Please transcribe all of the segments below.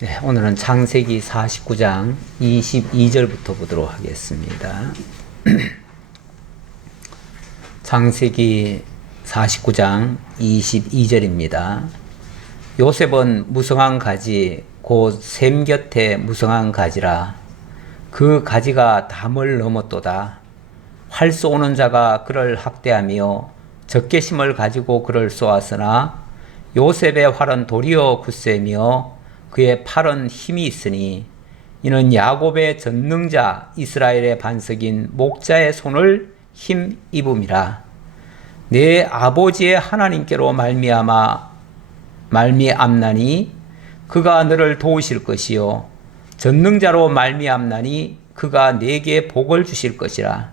네, 오늘은 창세기 49장 22절부터 보도록 하겠습니다. 창세기 49장 22절입니다. 요셉은 무성한 가지 곧 샘 곁에 무성한 가지라. 그 가지가 담을 넘었도다. 활 쏘는 자가 그를 학대하며 적개심을 가지고 그를 쏘았으나 요셉의 활은 도리어 굳세며 그의 팔은 힘이 있으니 이는 야곱의 전능자 이스라엘의 반석인 목자의 손을 힘입음이라. 내 아버지의 하나님께로 말미암나니 그가 너를 도우실 것이요 전능자로 말미암나니 그가 내게 복을 주실 것이라.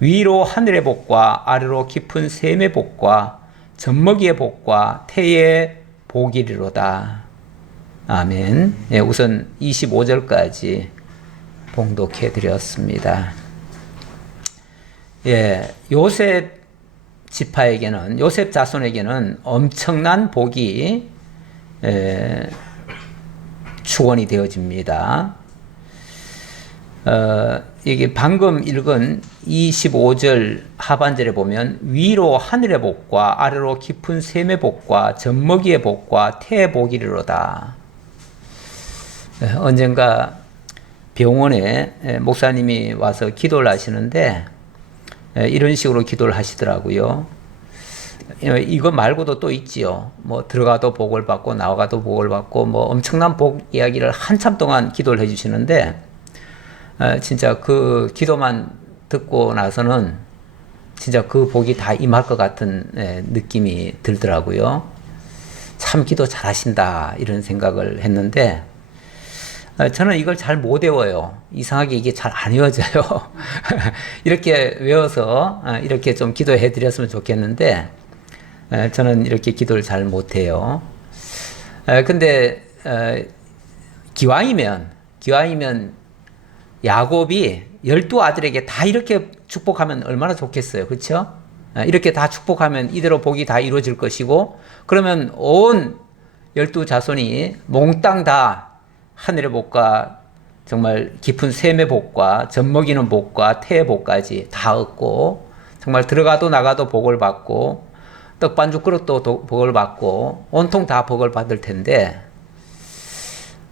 위로 하늘의 복과 아래로 깊은 샘의 복과 젖먹이의 복과 태의 복이리로다. 아멘. 예, 우선 25절까지 봉독해 드렸습니다. 예, 요셉 지파에게는, 요셉 자손에게는 엄청난 복이 축원이 되어집니다. 이게 방금 읽은 25절 하반절에 보면 위로 하늘의 복과 아래로 깊은 샘의 복과 젖먹이의 복과 태의 복이리로다. 언젠가 병원에 목사님이 와서 기도를 하시는데 이런 식으로 기도를 하시더라고요. 이거 말고도 또 있지요. 뭐 들어가도 복을 받고 나와도 복을 받고 뭐 엄청난 복 이야기를 한참 동안 기도를 해주시는데 진짜 그 기도만 듣고 나서는 진짜 그 복이 다 임할 것 같은 느낌이 들더라고요. 참 기도 잘하신다 이런 생각을 했는데 저는 이걸 잘 못 외워요. 이상하게 이게 잘 안 외워져요. 이렇게 외워서 이렇게 좀 기도해 드렸으면 좋겠는데 저는 이렇게 기도를 잘 못해요. 근데 기왕이면 야곱이 12아들에게 다 이렇게 축복하면 얼마나 좋겠어요. 그렇죠? 이렇게 다 축복하면 이대로 복이 다 이루어질 것이고 그러면 온 12자손이 몽땅 다 하늘의 복과 정말 깊은 샘의 복과 젖먹이는 복과 태의 복까지 다 얻고 정말 들어가도 나가도 복을 받고 떡반죽 그릇도 복을 받고 온통 다 복을 받을 텐데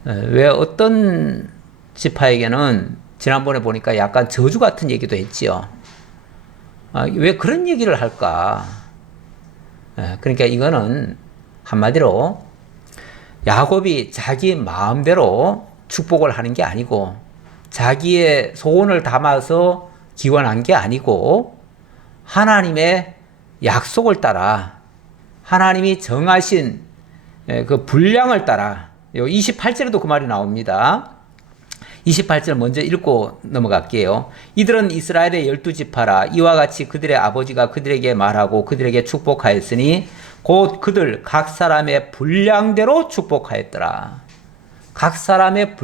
왜 어떤 지파에게는 지난번에 보니까 약간 저주 같은 얘기도 했지요. 왜 그런 얘기를 할까? 그러니까 이거는 한마디로 야곱이 자기 마음대로 축복을 하는 게 아니고 자기의 소원을 담아서 기원한 게 아니고 하나님의 약속을 따라 하나님이 정하신 그 분량을 따라 28절에도 그 말이 나옵니다. 28절 먼저 읽고 넘어갈게요. 이들은 이스라엘의 12지파라. 이와 같이 그들의 아버지가 그들에게 말하고 그들에게 축복하였으니 곧 그들 각 사람의 분량대로 축복하였더라. 각 사람의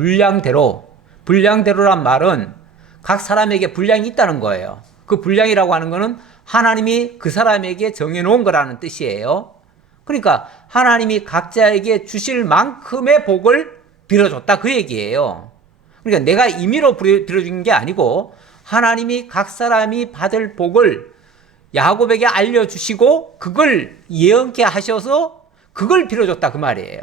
분량대로란 말은 각 사람에게 분량이 있다는 거예요. 그 분량이라고 하는 거는 하나님이 그 사람에게 정해놓은 거라는 뜻이에요. 그러니까 하나님이 각자에게 주실 만큼의 복을 빌어줬다 그 얘기예요. 그러니까 내가 임의로 빌어준 게 아니고 하나님이 각 사람이 받을 복을 야곱에게 알려주시고 그걸 예언케 하셔서 그걸 빌어줬다 그 말이에요.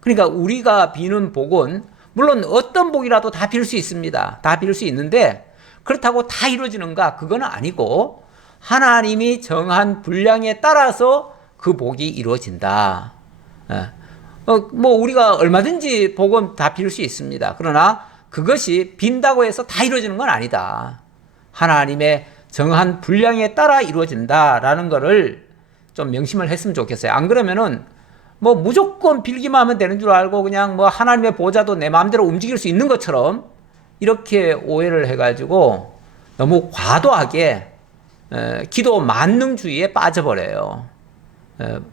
그러니까 우리가 비는 복은 물론 어떤 복이라도 다 빌 수 있습니다. 다 빌 수 있는데 그렇다고 다 이루어지는가? 그건 아니고 하나님이 정한 분량에 따라서 그 복이 이루어진다. 뭐 우리가 얼마든지 복은 다 빌 수 있습니다. 그러나 그것이 빈다고 해서 다 이루어지는 건 아니다. 하나님의 정한 분량에 따라 이루어진다라는 거를 좀 명심을 했으면 좋겠어요. 안 그러면은 뭐 무조건 빌기만 하면 되는 줄 알고 그냥 뭐 하나님의 보좌도 내 마음대로 움직일 수 있는 것처럼 이렇게 오해를 해가지고 너무 과도하게 기도 만능주의에 빠져버려요.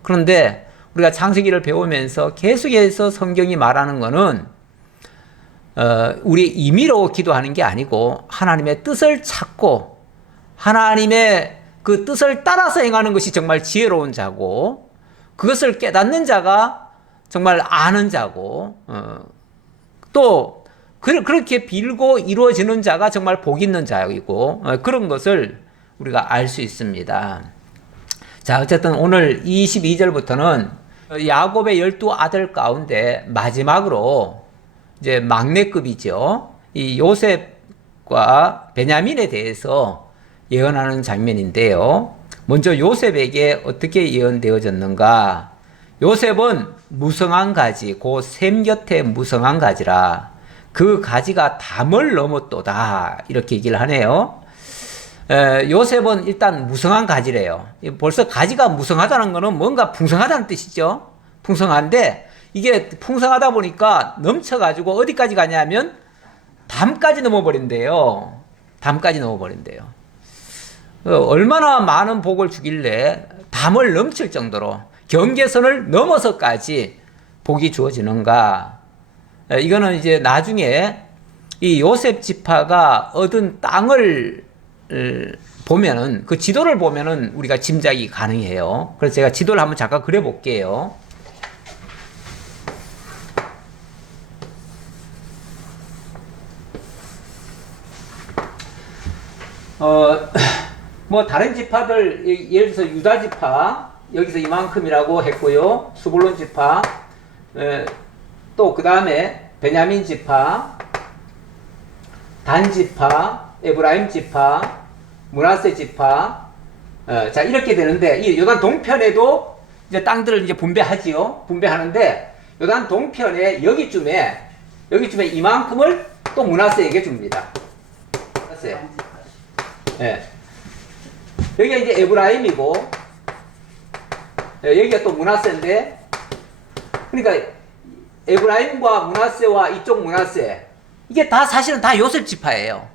그런데 우리가 창세기를 배우면서 계속해서 성경이 말하는 거는 우리 임의로 기도하는 게 아니고 하나님의 뜻을 찾고 하나님의 그 뜻을 따라서 행하는 것이 정말 지혜로운 자고 그것을 깨닫는 자가 정말 아는 자고 또 그렇게 빌고 이루어지는 자가 정말 복 있는 자이고 그런 것을 우리가 알 수 있습니다. 자, 어쨌든 오늘 22절부터는 야곱의 12아들 가운데 마지막으로 이제 막내급이죠. 이 요셉과 베냐민에 대해서 예언하는 장면인데요. 먼저 요셉에게 어떻게 예언되어졌는가? 요셉은 무성한 가지, 곧 샘 곁에 무성한 가지라. 그 가지가 담을 넘었도다. 이렇게 얘기를 하네요. 요셉은 일단 무성한 가지래요. 벌써 가지가 무성하다는 것은 뭔가 풍성하다는 뜻이죠. 풍성한데 이게 풍성하다 보니까 넘쳐가지고 어디까지 가냐면 담까지 넘어버린대요. 담까지 넘어버린대요. 얼마나 많은 복을 주길래 담을 넘칠 정도로 경계선을 넘어서까지 복이 주어지는가. 이거는 이제 나중에 이 요셉 지파가 얻은 땅을 보면은 그 지도를 보면은 우리가 짐작이 가능해요. 그래서 제가 지도를 한번 잠깐 그려볼게요. 뭐 다른 지파들 예를 들어서 유다 지파 여기서 이만큼이라고 했고요. 스불론 지파 또 그 다음에 베냐민 지파, 단 지파, 에브라임 지파, 므낫세 지파. 자, 이렇게 되는데 이 요단 동편에도 이제 땅들을 이제 분배하지요. 분배하는데 요단 동편에 여기쯤에 이만큼을 또 므낫세에게 줍니다. 므낫세. 예. 여기가 이제 에브라임이고 여기가 또 므낫세인데, 그러니까 에브라임과 므낫세와 이쪽 므낫세 이게 다 사실은 다 요셉 지파예요.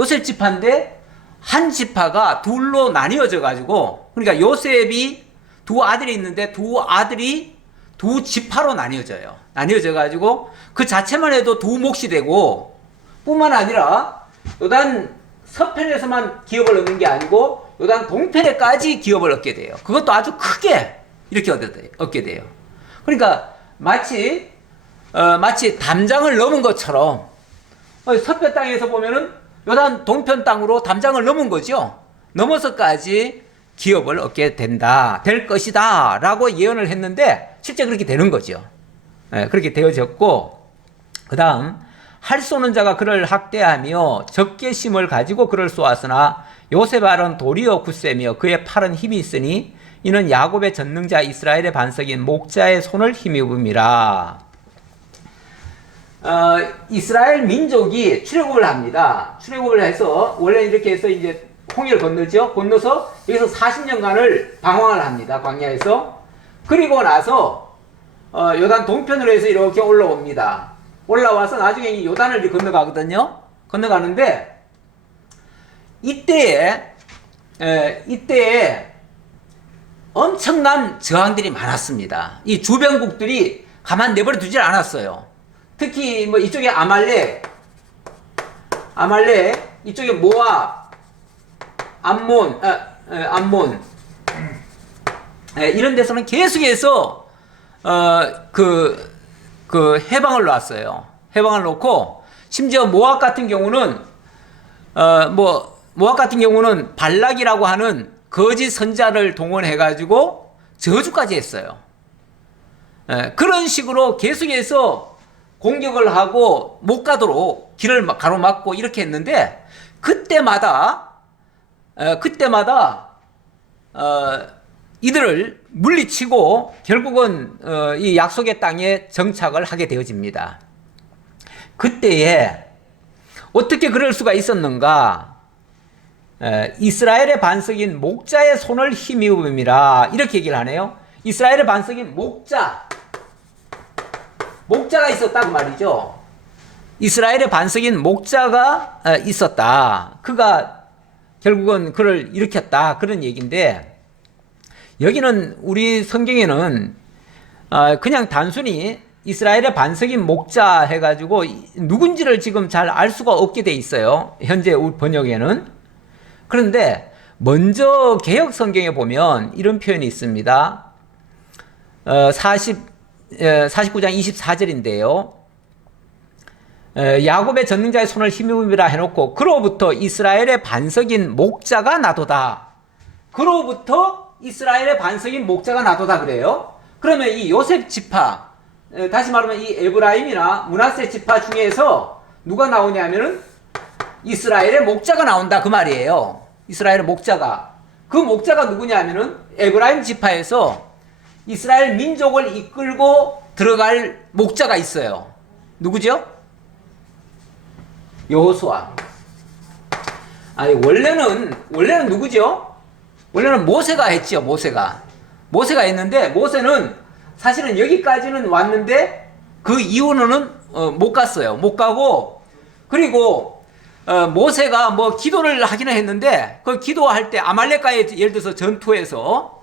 요셉 지파인데 한 지파가 둘로 나뉘어져 가지고, 그러니까 요셉이 두 아들이 있는데 두 아들이 두 지파로 나뉘어져요. 나뉘어져 가지고 그 자체만 해도 두 몫이 되고, 뿐만 아니라 요단 서편에서만 기업을 얻는 게 아니고 요단 동편에까지 기업을 얻게 돼요. 그것도 아주 크게 이렇게 얻게 돼요. 그러니까 마치 담장을 넘은 것처럼 서편 땅에서 보면은 요단 동편 땅으로 담장을 넘은 거죠. 넘어서까지 기업을 얻게 될 것이다 라고 예언을 했는데 실제 그렇게 되는 거죠. 그렇게 되어졌고, 그 다음 할 쏘는 자가 그를 학대하며 적개심을 가지고 그를 쏘았으나 요셉 알은 도리어 굳세며 그의 팔은 힘이 있으니 이는 야곱의 전능자 이스라엘의 반석인 목자의 손을 힘입음이라. 이스라엘 민족이 출애굽을 합니다. 출애굽을 해서 원래 이렇게 해서 이제 홍해를 건너죠. 건너서 여기서 40년간을 방황을 합니다. 광야에서. 그리고 나서 요단 동편으로 해서 이렇게 올라옵니다. 올라와서 나중에 요단을 건너가거든요. 건너가는데 이때에 엄청난 저항들이 많았습니다. 이 주변국들이 가만 내버려 두질 않았어요. 특히 뭐 이쪽에 아말렉, 이쪽에 모압, 암몬, 이런 데서는 계속해서 해방을 놨어요. 해방을 놓고 심지어 모압 같은 경우는 발락이라고 하는 거짓 선자를 동원해 가지고 저주까지 했어요. 그런 식으로 계속해서 공격을 하고 못 가도록 길을 가로막고 이렇게 했는데 그때마다 이들을 물리치고 결국은 이 약속의 땅에 정착을 하게 되어집니다. 그때에 어떻게 그럴 수가 있었는가? 이스라엘의 반석인 목자의 손을 힘입음이라 이렇게 얘기를 하네요. 이스라엘의 반석인 목자가 있었다 그 말이죠. 이스라엘의 반석인 목자가 있었다. 그가 결국은 그를 일으켰다 그런 얘기인데, 여기는 우리 성경에는 그냥 단순히 이스라엘의 반석인 목자 해가지고 누군지를 지금 잘 알 수가 없게 돼 있어요. 현재 우리 번역에는. 그런데 먼저 개역 성경에 보면 이런 표현이 있습니다. 49장 24절인데요. 야곱의 전능자의 손을 힘입으라 해놓고 그로부터 이스라엘의 반석인 목자가 나도다. 그로부터 이스라엘의 반석인 목자가 나도다 그래요. 그러면 이 요셉 지파, 다시 말하면 이 에브라임이나 므낫세 지파 중에서 누가 나오냐면은 이스라엘의 목자가 나온다 그 말이에요. 이스라엘의 목자가. 그 목자가 누구냐면은 에브라임 지파에서 이스라엘 민족을 이끌고 들어갈 목자가 있어요. 누구죠? 여호수아. 아니 원래는 누구죠? 원래는 모세가 했죠. 모세가 했는데 모세는 사실은 여기까지는 왔는데 그 이후로는 못 갔어요. 못 가고 그리고 모세가 뭐 기도를 하기는 했는데 그 기도할 때 아말렉과의 예를 들어서 전투에서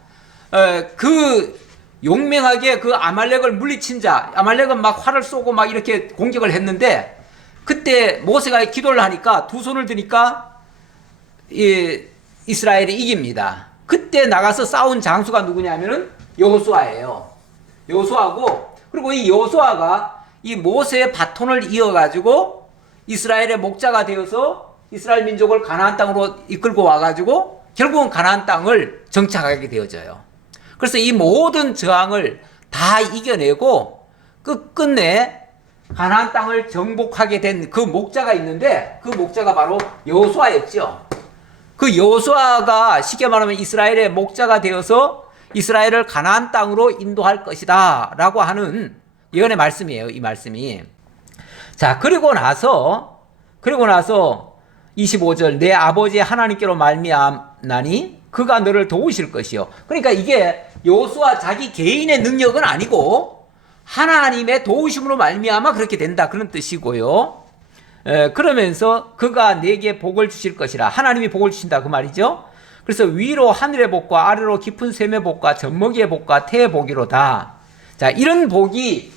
그 용맹하게 그 아말렉을 물리친 자, 아말렉은 막 활을 쏘고 막 이렇게 공격을 했는데 그때 모세가 기도를 하니까 두 손을 드니까 이스라엘이 이깁니다. 그때 나가서 싸운 장수가 누구냐면은 여호수아예요. 여호수아고 그리고 이 여호수아가 이 모세의 바톤을 이어가지고 이스라엘의 목자가 되어서 이스라엘 민족을 가나안 땅으로 이끌고 와가지고 결국은 가나안 땅을 정착하게 되어져요. 그래서 이 모든 저항을 다 이겨내고 끝끝내 가나안 땅을 정복하게 된 그 목자가 있는데 그 목자가 바로 여호수아였죠. 그 여호수아가 쉽게 말하면 이스라엘의 목자가 되어서 이스라엘을 가나안 땅으로 인도할 것이다 라고 하는 예언의 말씀이에요. 이 말씀이. 자, 그리고 나서 25절 내 아버지 하나님께로 말미암나니 그가 너를 도우실 것이요. 그러니까 이게 여호수아 자기 개인의 능력은 아니고 하나님의 도우심으로 말미암아 그렇게 된다 그런 뜻이고요. 그러면서 그가 내게 복을 주실 것이라. 하나님이 복을 주신다 그 말이죠. 그래서 위로 하늘의 복과 아래로 깊은 샘의 복과 젖먹이의 복과 태의 복이로다. 자, 이런 복이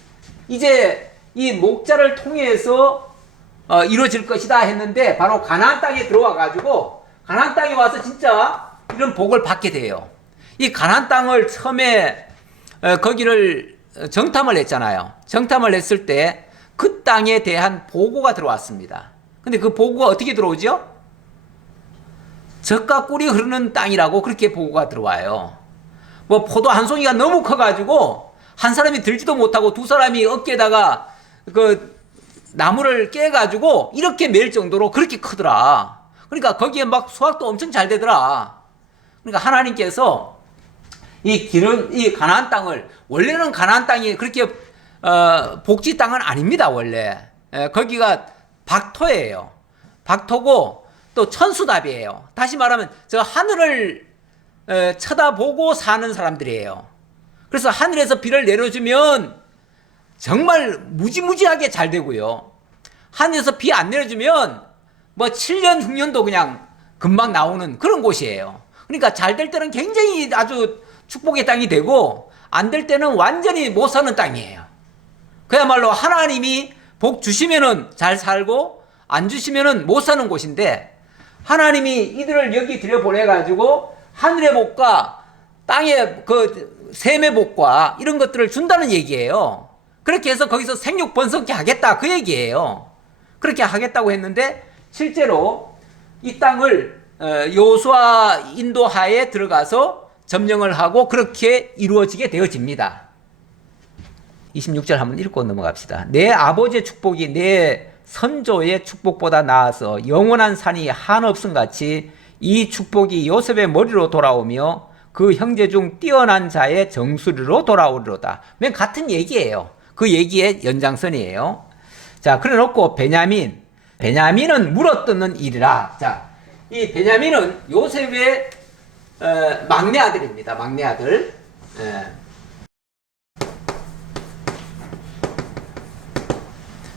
이제 이 목자를 통해서 이루어질 것이다 했는데 바로 가나안 땅에 들어와 가지고 가나안 땅에 와서 진짜 이런 복을 받게 돼요. 이 가나안 땅을 처음에 거기를 정탐을 했잖아요. 정탐을 했을 때 그 땅에 대한 보고가 들어왔습니다. 근데 그 보고가 어떻게 들어오죠? 젖과 꿀이 흐르는 땅이라고 그렇게 보고가 들어와요. 뭐 포도 한 송이가 너무 커가지고 한 사람이 들지도 못하고 두 사람이 어깨에다가 그 나무를 깨가지고 이렇게 매일 정도로 그렇게 크더라. 그러니까 거기에 막 수확도 엄청 잘 되더라. 그러니까 하나님께서 이 가나안 땅을, 원래는 가나안 땅이 그렇게 복지 땅은 아닙니다. 원래 거기가 박토예요. 박토고 또 천수답이에요. 다시 말하면 저 하늘을 쳐다보고 사는 사람들이에요. 그래서 하늘에서 비를 내려주면 정말 무지무지하게 잘 되고요. 하늘에서 비 안 내려주면 뭐 7년 흉년도 그냥 금방 나오는 그런 곳이에요. 그러니까 잘 될 때는 굉장히 아주 축복의 땅이 되고 안 될 때는 완전히 못 사는 땅이에요. 그야말로 하나님이 복 주시면은 잘 살고 안 주시면은 못 사는 곳인데 하나님이 이들을 여기 들여보내가지고 하늘의 복과 땅의 그 샘의 복과 이런 것들을 준다는 얘기예요. 그렇게 해서 거기서 생육 번성케 하겠다 그 얘기예요. 그렇게 하겠다고 했는데 실제로 이 땅을 여호수아 인도하에 들어가서 점령을 하고 그렇게 이루어지게 되어집니다. 26절 한번 읽고 넘어갑시다. 내 아버지의 축복이 내 선조의 축복보다 나아서 영원한 산이 한없음 같이 이 축복이 요셉의 머리로 돌아오며 그 형제 중 뛰어난 자의 정수리로 돌아오리로다. 맨 같은 얘기예요. 그 얘기의 연장선이에요. 자, 그래 놓고 베냐민은 물어뜯는 일이라. 자, 이 베냐민은 요셉의 막내 아들입니다. 막내 아들.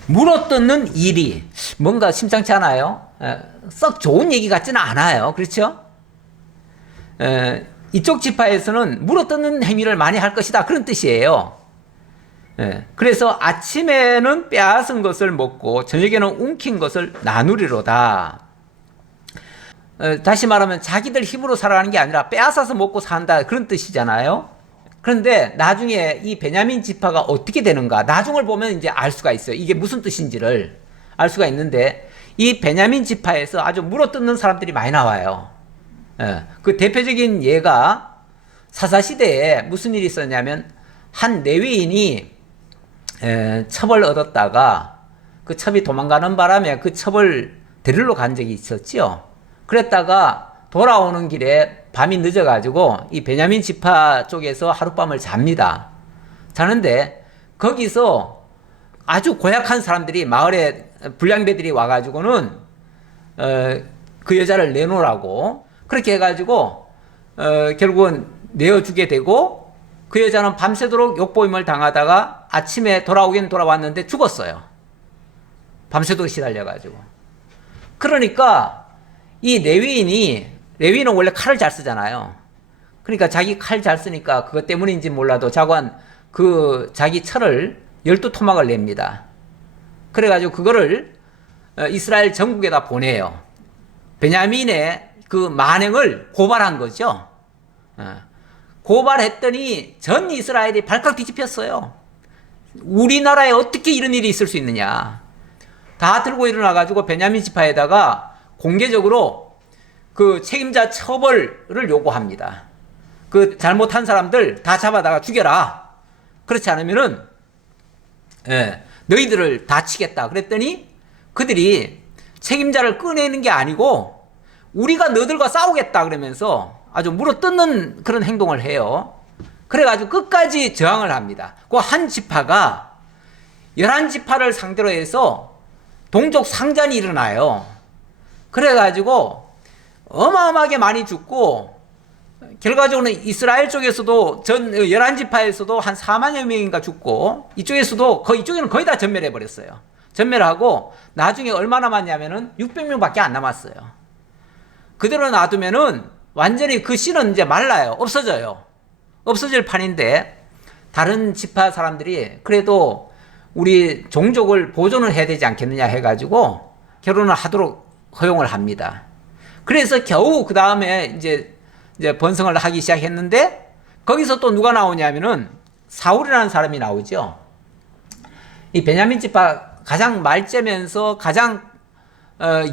물어뜯는 일이 뭔가 심상치 않아요. 썩 좋은 얘기 같지는 않아요. 그렇죠? 이쪽 지파에서는 물어뜯는 행위를 많이 할 것이다 그런 뜻이에요. 그래서 아침에는 빼앗은 것을 먹고 저녁에는 움킨 것을 나누리로다. 다시 말하면 자기들 힘으로 살아가는 게 아니라 빼앗아서 먹고 산다 그런 뜻이잖아요. 그런데 나중에 이 베냐민 지파가 어떻게 되는가, 나중을 보면 이제 알 수가 있어요. 이게 무슨 뜻인지를 알 수가 있는데, 이 베냐민 지파에서 아주 물어뜯는 사람들이 많이 나와요. 예, 그 대표적인 예가 사사시대에 무슨 일이 있었냐면, 한 레위인이 첩을 얻었다가 그 첩이 도망가는 바람에 그 첩을 데리러 간 적이 있었지요. 그랬다가 돌아오는 길에 밤이 늦어가지고 이 베냐민 지파 쪽에서 하룻밤을 잡니다. 자는데 거기서 아주 고약한 사람들이, 마을에 불량배들이 와가지고는 그 여자를 내놓으라고 그렇게 해가지고 결국은 내어주게 되고, 그 여자는 밤새도록 욕보임을 당하다가 아침에 돌아오긴 돌아왔는데 죽었어요. 밤새도록 시달려가지고. 그러니까 이 레위인은 원래 칼을 잘 쓰잖아요. 그러니까 자기 칼 잘 쓰니까 그것 때문인지 몰라도 자관 자기 철을 12토막을 냅니다. 그래가지고 그거를 이스라엘 전국에다 보내요. 베냐민의 그 만행을 고발한 거죠. 고발했더니 전 이스라엘이 발칵 뒤집혔어요. 우리나라에 어떻게 이런 일이 있을 수 있느냐. 다 들고 일어나가지고 베냐민 지파에다가 공개적으로 그 책임자 처벌을 요구합니다. 그 잘못한 사람들 다 잡아다가 죽여라. 그렇지 않으면은 너희들을 다 치겠다. 그랬더니 그들이 책임자를 꺼내는 게 아니고 우리가 너들과 싸우겠다 그러면서 아주 물어뜯는 그런 행동을 해요. 그래가지고 끝까지 저항을 합니다. 그 한 지파가 11지파를 상대로 해서 동족 상잔이 일어나요. 그래가지고 어마어마하게 많이 죽고, 결과적으로는 이스라엘 쪽에서도 11지파에서도 한 4만여 명인가 죽고, 이쪽에서도 이쪽에는 거의 다 전멸해 버렸어요. 전멸하고 나중에 얼마 남았냐면은 600명밖에 안 남았어요. 그대로 놔두면은 완전히 그 씨는 이제 말라요. 없어져요. 없어질 판인데, 다른 지파 사람들이 그래도 우리 종족을 보존을 해야 되지 않겠느냐 해가지고 결혼을 하도록 허용을 합니다. 그래서 겨우 그 다음에 이제 번성을 하기 시작했는데, 거기서 또 누가 나오냐면은 사울이라는 사람이 나오죠. 이 베냐민 지파 가장 말째면서 가장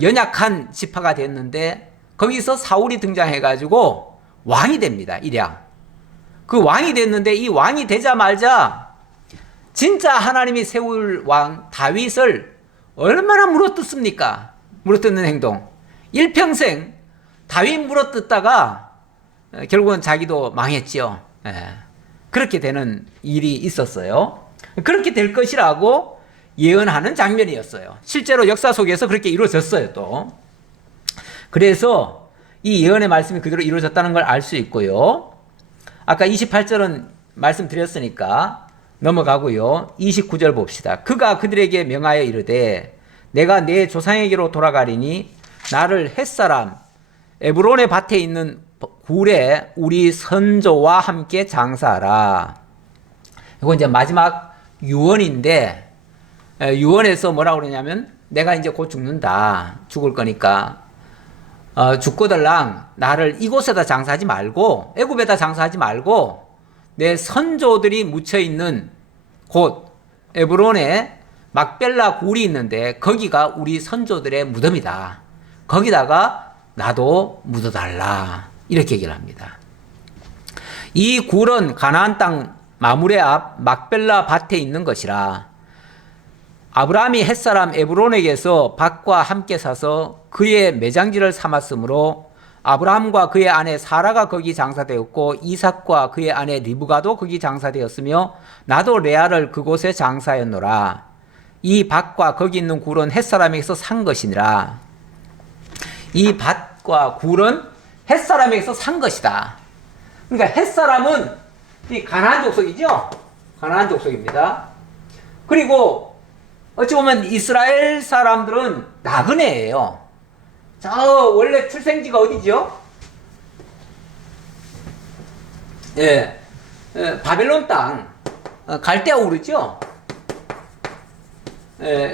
연약한 지파가 됐는데, 거기서 사울이 등장해가지고 왕이 됩니다. 일약. 그 왕이 됐는데, 이 왕이 되자마자 진짜 하나님이 세울 왕 다윗을 얼마나 물어뜯습니까? 물어뜯는 행동. 일평생 다윗 물어뜯다가 결국은 자기도 망했지요. 그렇게 되는 일이 있었어요. 그렇게 될 것이라고 예언하는 장면이었어요. 실제로 역사 속에서 그렇게 이루어졌어요, 또. 그래서 이 예언의 말씀이 그대로 이루어졌다는 걸 알 수 있고요. 아까 28절은 말씀드렸으니까 넘어가고요. 29절 봅시다. 그가 그들에게 명하여 이르되 내가 내 조상에게로 돌아가리니 나를 햇사람 에브론의 밭에 있는 굴에 우리 선조와 함께 장사하라. 이거 이제 마지막 유언인데, 유언에서 뭐라고 그러냐면, 내가 이제 곧 죽는다. 죽을 거니까 죽고들랑 나를 이곳에다 장사하지 말고, 애굽에다 장사하지 말고 내 선조들이 묻혀있는 곳 에브론에 막벨라 굴이 있는데 거기가 우리 선조들의 무덤이다. 거기다가 나도 묻어달라. 이렇게 얘기를 합니다. 이 굴은 가나안 땅 마므레 앞 막벨라 밭에 있는 것이라. 아브라함이 햇사람 에브론에게서 밭과 함께 사서 그의 매장지를 삼았으므로 아브라함과 그의 아내 사라가 거기 장사되었고 이삭과 그의 아내 리브가도 거기 장사되었으며 나도 레아를 그곳에 장사했노라. 이 밭과 거기 있는 굴은 햇사람에게서 산 것이니라. 이 밭과 굴은 햇사람에게서 산 것이다. 그러니까 햇사람은 이 가나안 족속이죠. 가나안 족속입니다. 그리고 어찌 보면 이스라엘 사람들은 나그네예요. 저 원래 출생지가 어디죠? 바벨론 땅, 갈대아 우르죠.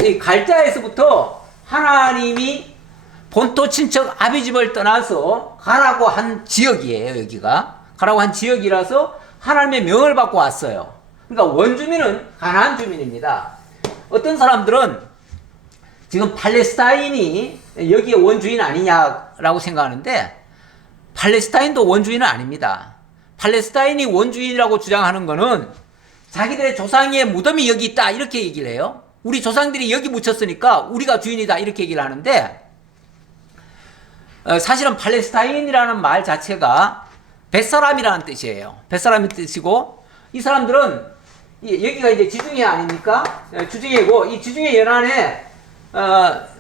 이 갈대아에서부터 하나님이 본토 친척 아비집을 떠나서 가라고 한 지역이에요. 여기가 가라고 한 지역이라서 하나님의 명을 받고 왔어요. 그러니까 원주민은 가나안 주민입니다. 어떤 사람들은 지금 팔레스타인이 여기에 원주인 아니냐라고 생각하는데 팔레스타인도 원주인은 아닙니다. 팔레스타인이 원주인이라고 주장하는 거는 자기들의 조상의 무덤이 여기 있다 이렇게 얘기를 해요. 우리 조상들이 여기 묻혔으니까 우리가 주인이다 이렇게 얘기를 하는데 사실은 팔레스타인이라는 말 자체가 뱃사람이라는 뜻이에요. 뱃사람의 뜻이고 이 사람들은 여기가 이제 지중해 아닙니까? 지중해고 이 지중해 연안에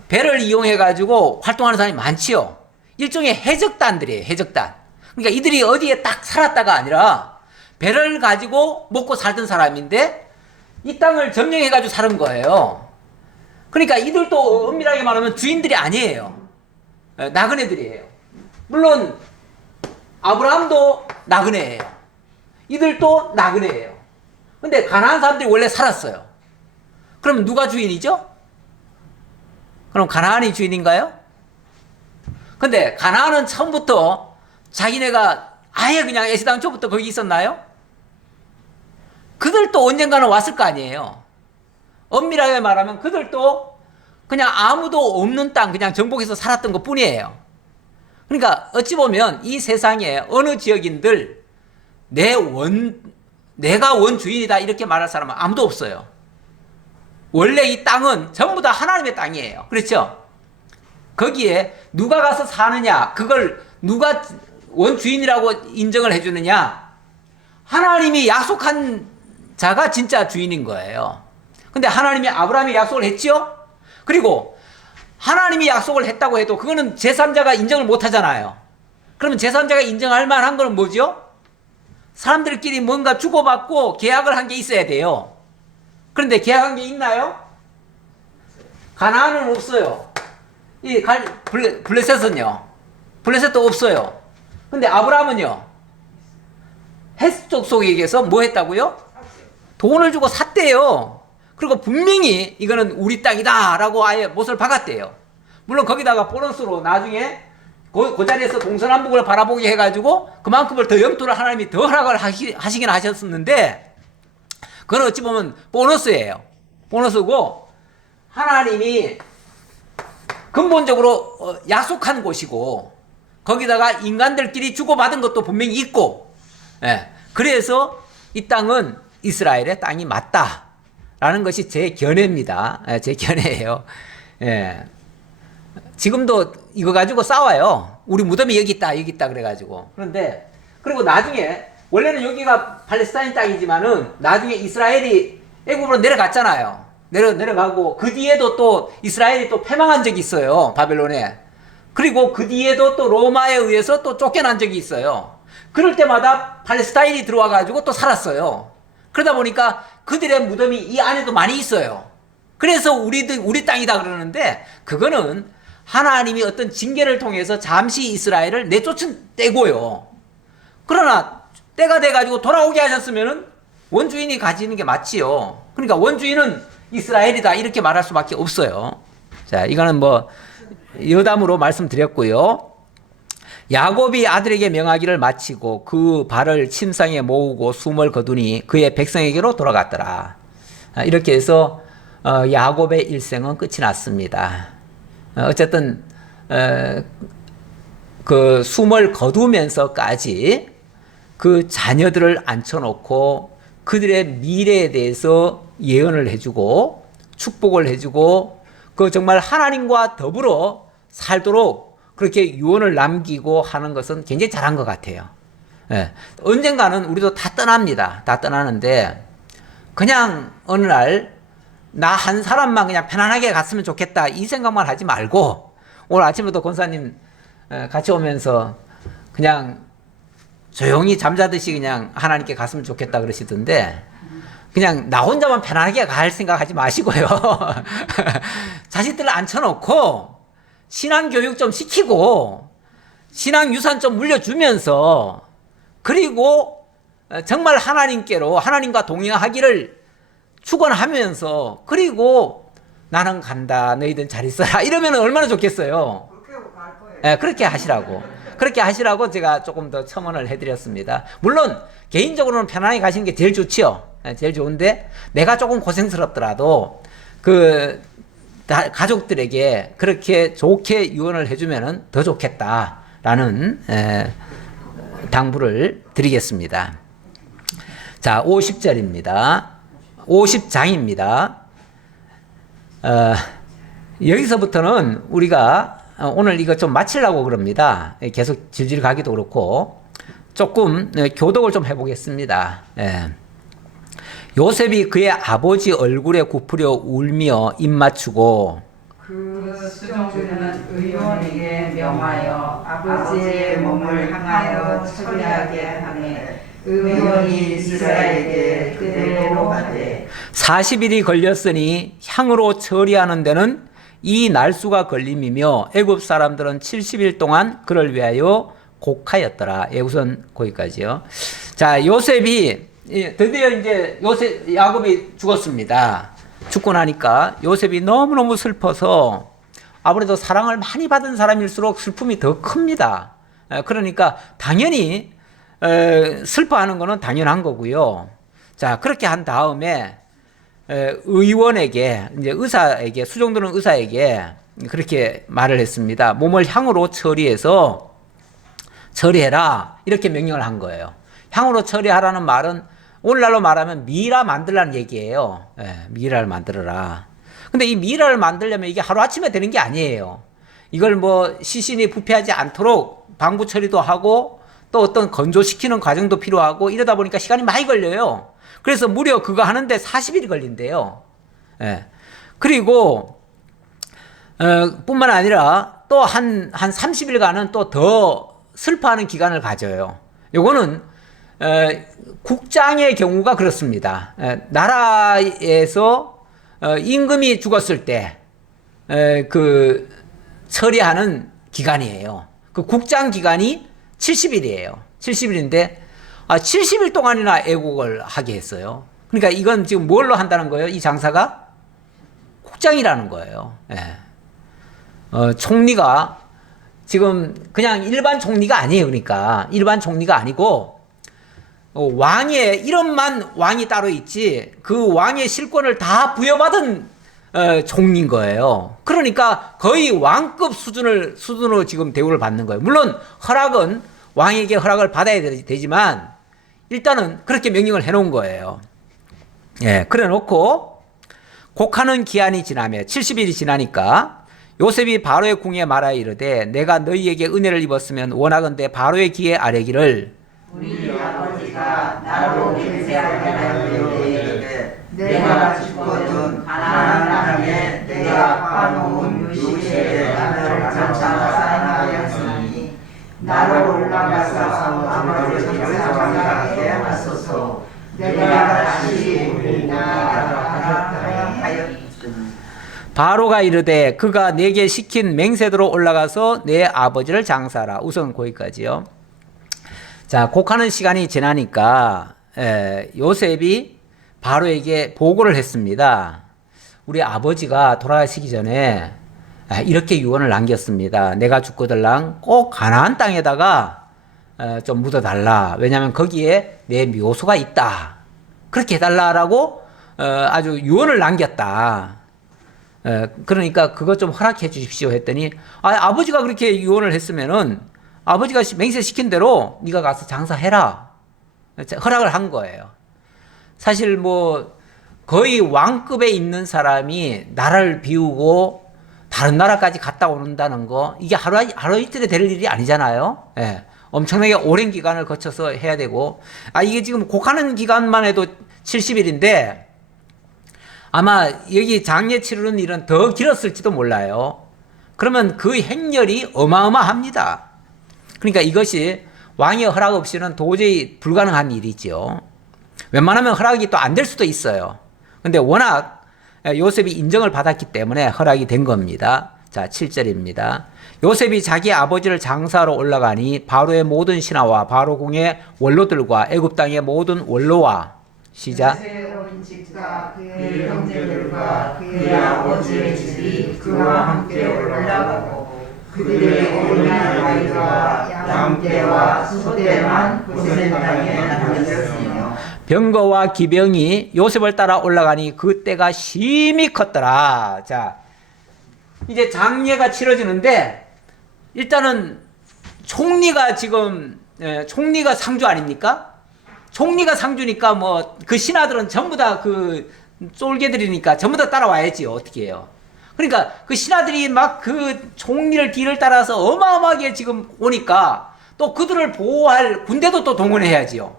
배를 이용해 가지고 활동하는 사람이 많지요. 일종의 해적단들이에요. 해적단. 그러니까 이들이 어디에 딱 살았다가 아니라 배를 가지고 먹고 살던 사람인데 이 땅을 점령해 가지고 사는 거예요. 그러니까 이들도 엄밀하게 말하면 주인들이 아니에요. 나그네들이에요. 물론 아브라함도 나그네예요. 이들도 나그네예요. 근데 가나안 사람들이 원래 살았어요. 그럼 누가 주인이죠? 그럼 가나안이 주인인가요? 근데 가나안은 처음부터 자기네가 아예 그냥 애시당초부터 거기 있었나요? 그들도 언젠가는 왔을 거 아니에요. 엄밀하게 말하면 그들도 그냥 아무도 없는 땅 그냥 정복해서 살았던 것 뿐이에요. 그러니까 어찌 보면 이 세상에 어느 지역인들 내가 원주인이다 이렇게 말할 사람은 아무도 없어요. 원래 이 땅은 전부 다 하나님의 땅이에요. 그렇죠? 거기에 누가 가서 사느냐, 그걸 누가 원주인이라고 인정을 해주느냐, 하나님이 약속한 자가 진짜 주인인 거예요. 근데 하나님이 아브라함이 약속을 했지요? 그리고 하나님이 약속을 했다고 해도 그거는 제3자가 인정을 못 하잖아요. 그러면 제3자가 인정할 만한 건 뭐죠? 사람들끼리 뭔가 주고받고 계약을 한 게 있어야 돼요. 그런데 계약한 게 있나요? 가나안은 없어요. 이 블레셋은요? 블레셋도 없어요. 근데 아브라함은요? 헷 족속에게서 뭐 했다고요? 돈을 주고 샀대요. 그리고 분명히 이거는 우리 땅이다 라고 아예 못을 박았대요. 물론 거기다가 보너스로 나중에 그 자리에서 동서남북을 바라보게 해가지고 그만큼을 더 영토를 하나님이 더 허락을 하시긴 하셨었는데 그건 어찌 보면 보너스예요. 보너스고 하나님이 근본적으로 약속한 곳이고 거기다가 인간들끼리 주고받은 것도 분명히 있고, 예. 그래서 이 땅은 이스라엘의 땅이 맞다라는 것이 제 견해입니다. 예, 제 견해예요. 예. 지금도 이거 가지고 싸워요. 우리 무덤이 여기 있다 그래가지고. 그런데 그리고 나중에 원래는 여기가 팔레스타인 땅이지만은 나중에 이스라엘이 애굽으로 내려갔잖아요. 내려가고 그 뒤에도 또 이스라엘이 또 패망한 적이 있어요. 바벨론에. 그리고 그 뒤에도 또 로마에 의해서 또 쫓겨난 적이 있어요. 그럴 때마다 팔레스타인이 들어와가지고 또 살았어요. 그러다 보니까 그들의 무덤이 이 안에도 많이 있어요. 그래서 우리 땅이다 그러는데 그거는 하나님이 어떤 징계를 통해서 잠시 이스라엘을 내쫓은 때고요. 그러나 때가 돼가지고 돌아오게 하셨으면은 원주인이 가지는 게 맞지요. 그러니까 원주인은 이스라엘이다 이렇게 말할 수밖에 없어요. 자, 이거는 뭐 여담으로 말씀드렸고요. 야곱이 아들에게 명하기를 마치고 그 발을 침상에 모으고 숨을 거두니 그의 백성에게로 돌아갔더라. 이렇게 해서 야곱의 일생은 끝이 났습니다. 어쨌든 그 숨을 거두면서까지 그 자녀들을 앉혀놓고 그들의 미래에 대해서 예언을 해주고 축복을 해주고 그 정말 하나님과 더불어 살도록 그렇게 유언을 남기고 하는 것은 굉장히 잘한 것 같아요. 예. 언젠가는 우리도 다 떠납니다. 다 떠나는데 그냥 어느 날 나 한 사람만 그냥 편안하게 갔으면 좋겠다 이 생각만 하지 말고 오늘 아침에도 권사님 같이 오면서 그냥 조용히 잠자듯이 그냥 하나님께 갔으면 좋겠다 그러시던데 그냥 나 혼자만 편안하게 갈 생각하지 마시고요. 자식들을 앉혀놓고 신앙교육 좀 시키고 신앙유산 좀 물려주면서 그리고 정말 하나님께로 하나님과 동행하기를 축원하면서 그리고 나는 간다 너희들 잘 있어라 이러면 얼마나 좋겠어요. 그렇게 하고 갈 거예요. 예, 그렇게 하시라고. 그렇게 하시라고 제가 조금 더 첨언을 해드렸습니다. 물론 개인적으로는 편안하게 가시는 게 제일 좋지요. 예, 제일 좋은데 내가 조금 고생스럽더라도 그 가족들에게 그렇게 좋게 유언을 해주면은 더 좋겠다라는 당부를 드리겠습니다. 자, 50절입니다. 50장입니다. 여기서부터는 우리가 오늘 이거 좀 마치려고 그럽니다. 계속 질질 가기도 그렇고 조금 교독을 좀 해보겠습니다. 요셉이 그의 아버지 얼굴에 굽으려 울며 입 맞추고 그 수종주는 의원에게 명하여 아버지의 몸을 향하여 처리하게 하매 의원이 이스라엘에게 그대로 하되 40일이 걸렸으니 향으로 처리하는 데는 이 날수가 걸림이며 애굽 사람들은 70일 동안 그를 위하여 곡하였더라. 예, 우선 거기까지요. 자, 요셉이 드디어 이제 야곱이 죽었습니다. 죽고 나니까 요셉이 너무너무 슬퍼서 아무래도 사랑을 많이 받은 사람일수록 슬픔이 더 큽니다. 그러니까 당연히 슬퍼하는 거는 당연한 거고요. 자, 그렇게 한 다음에 의원에게 이제 의사에게 수종드는 의사에게 그렇게 말을 했습니다. 몸을 향으로 처리해라 이렇게 명령을 한 거예요. 향으로 처리하라는 말은 오늘날로 말하면 미라 만들라는 얘기예요. 미라를 만들어라. 근데 이 미라를 만들려면 이게 하루아침에 되는 게 아니에요. 이걸 뭐 시신이 부패하지 않도록 방부 처리도 하고 또 어떤 건조시키는 과정도 필요하고 이러다 보니까 시간이 많이 걸려요. 그래서 무려 그거 하는데 40일이 걸린대요. 그리고 뿐만 아니라 또 한 30일간은 또 더 슬퍼하는 기간을 가져요. 요거는 국장의 경우가 그렇습니다. 나라에서 임금이 죽었을 때 그 처리하는 기간이에요. 그 국장 기간이 70일이에요. 70일인데 70일 동안이나 애국을 하게 했어요. 그러니까 이건 지금 뭘로 한다는 거예요? 이 장사가 국장이라는 거예요. 총리가 지금 그냥 일반 총리가 아니에요. 그러니까 일반 총리가 아니고 왕의 이름만 왕이 따로 있지 그 왕의 실권을 다 부여받은 총리인 거예요. 그러니까 거의 왕급 수준으로 지금 대우를 받는 거예요. 물론 허락은 왕에게 허락을 받아야 되지만 일단은 그렇게 명령을 해놓은 거예요. 그래 놓고 곡하는 기한이 지나며 70일이 지나니까 요셉이 바로의 궁에 말하여 이르되 내가 너희에게 은혜를 입었으면 원하건대 바로의 귀에 아뢰기를 우리 아버지가 나로 맹세하게 내가 죽거든 가나안 땅에 내가 파놓은 요셉의 나를 장사하였으니 나로 올라가서 아버지 장사하게 하소서 내가 다시 우리나라 하였으니 바로가 이르되 그가 내게 시킨 맹세대로 올라가서 내 아버지를 장사하라. 우선 거기까지요. 자, 곡하는 시간이 지나니까 요셉이 바로에게 보고를 했습니다. 우리 아버지가 돌아가시기 전에 이렇게 유언을 남겼습니다. 내가 죽거들랑 꼭 가나안 땅에다가 좀 묻어달라. 왜냐하면 거기에 내 묘소가 있다. 그렇게 해달라라고 아주 유언을 남겼다. 그러니까 그것 좀 허락해 주십시오 했더니 아버지가 그렇게 유언을 했으면은 아버지가 맹세시킨 대로 네가 가서 장사해라. 허락을 한 거예요. 사실 뭐 거의 왕급에 있는 사람이 나라를 비우고 다른 나라까지 갔다 오는다는 거 이게 하루 이틀에 될 일이 아니잖아요. 엄청나게 오랜 기간을 거쳐서 해야 되고 이게 지금 곡하는 기간만 해도 70일인데 아마 여기 장례 치르는 일은 더 길었을지도 몰라요. 그러면 그 행렬이 어마어마합니다. 그러니까 이것이 왕의 허락 없이는 도저히 불가능한 일이죠. 웬만하면 허락이 또 안 될 수도 있어요. 근데 워낙 요셉이 인정을 받았기 때문에 허락이 된 겁니다. 자, 7절입니다. 요셉이 자기 아버지를 장사하러 올라가니 바로의 모든 신하와 바로 궁의 원로들과 애굽 땅의 모든 원로와 시작. 그의 어린 집과 그의 형제들과 그의 아버지의 집이 그와 함께 올라가고 그들의 온갖 아이와 양떼와 소떼만 고센 땅에 남겼으며 병거와 기병이 요셉을 따라 올라가니 그 때가 심히 컸더라. 자, 이제 장례가 치러지는데 일단은 총리가 지금 총리가 상주 아닙니까? 총리가 상주니까 뭐 그 신하들은 전부 다 그 쫄개들이니까 전부 다 따라와야지요. 어떻게 해요? 그러니까 그 신하들이 막 그 총리를 뒤를 따라서 어마어마하게 지금 오니까 또 그들을 보호할 군대도 또 동원해야지요.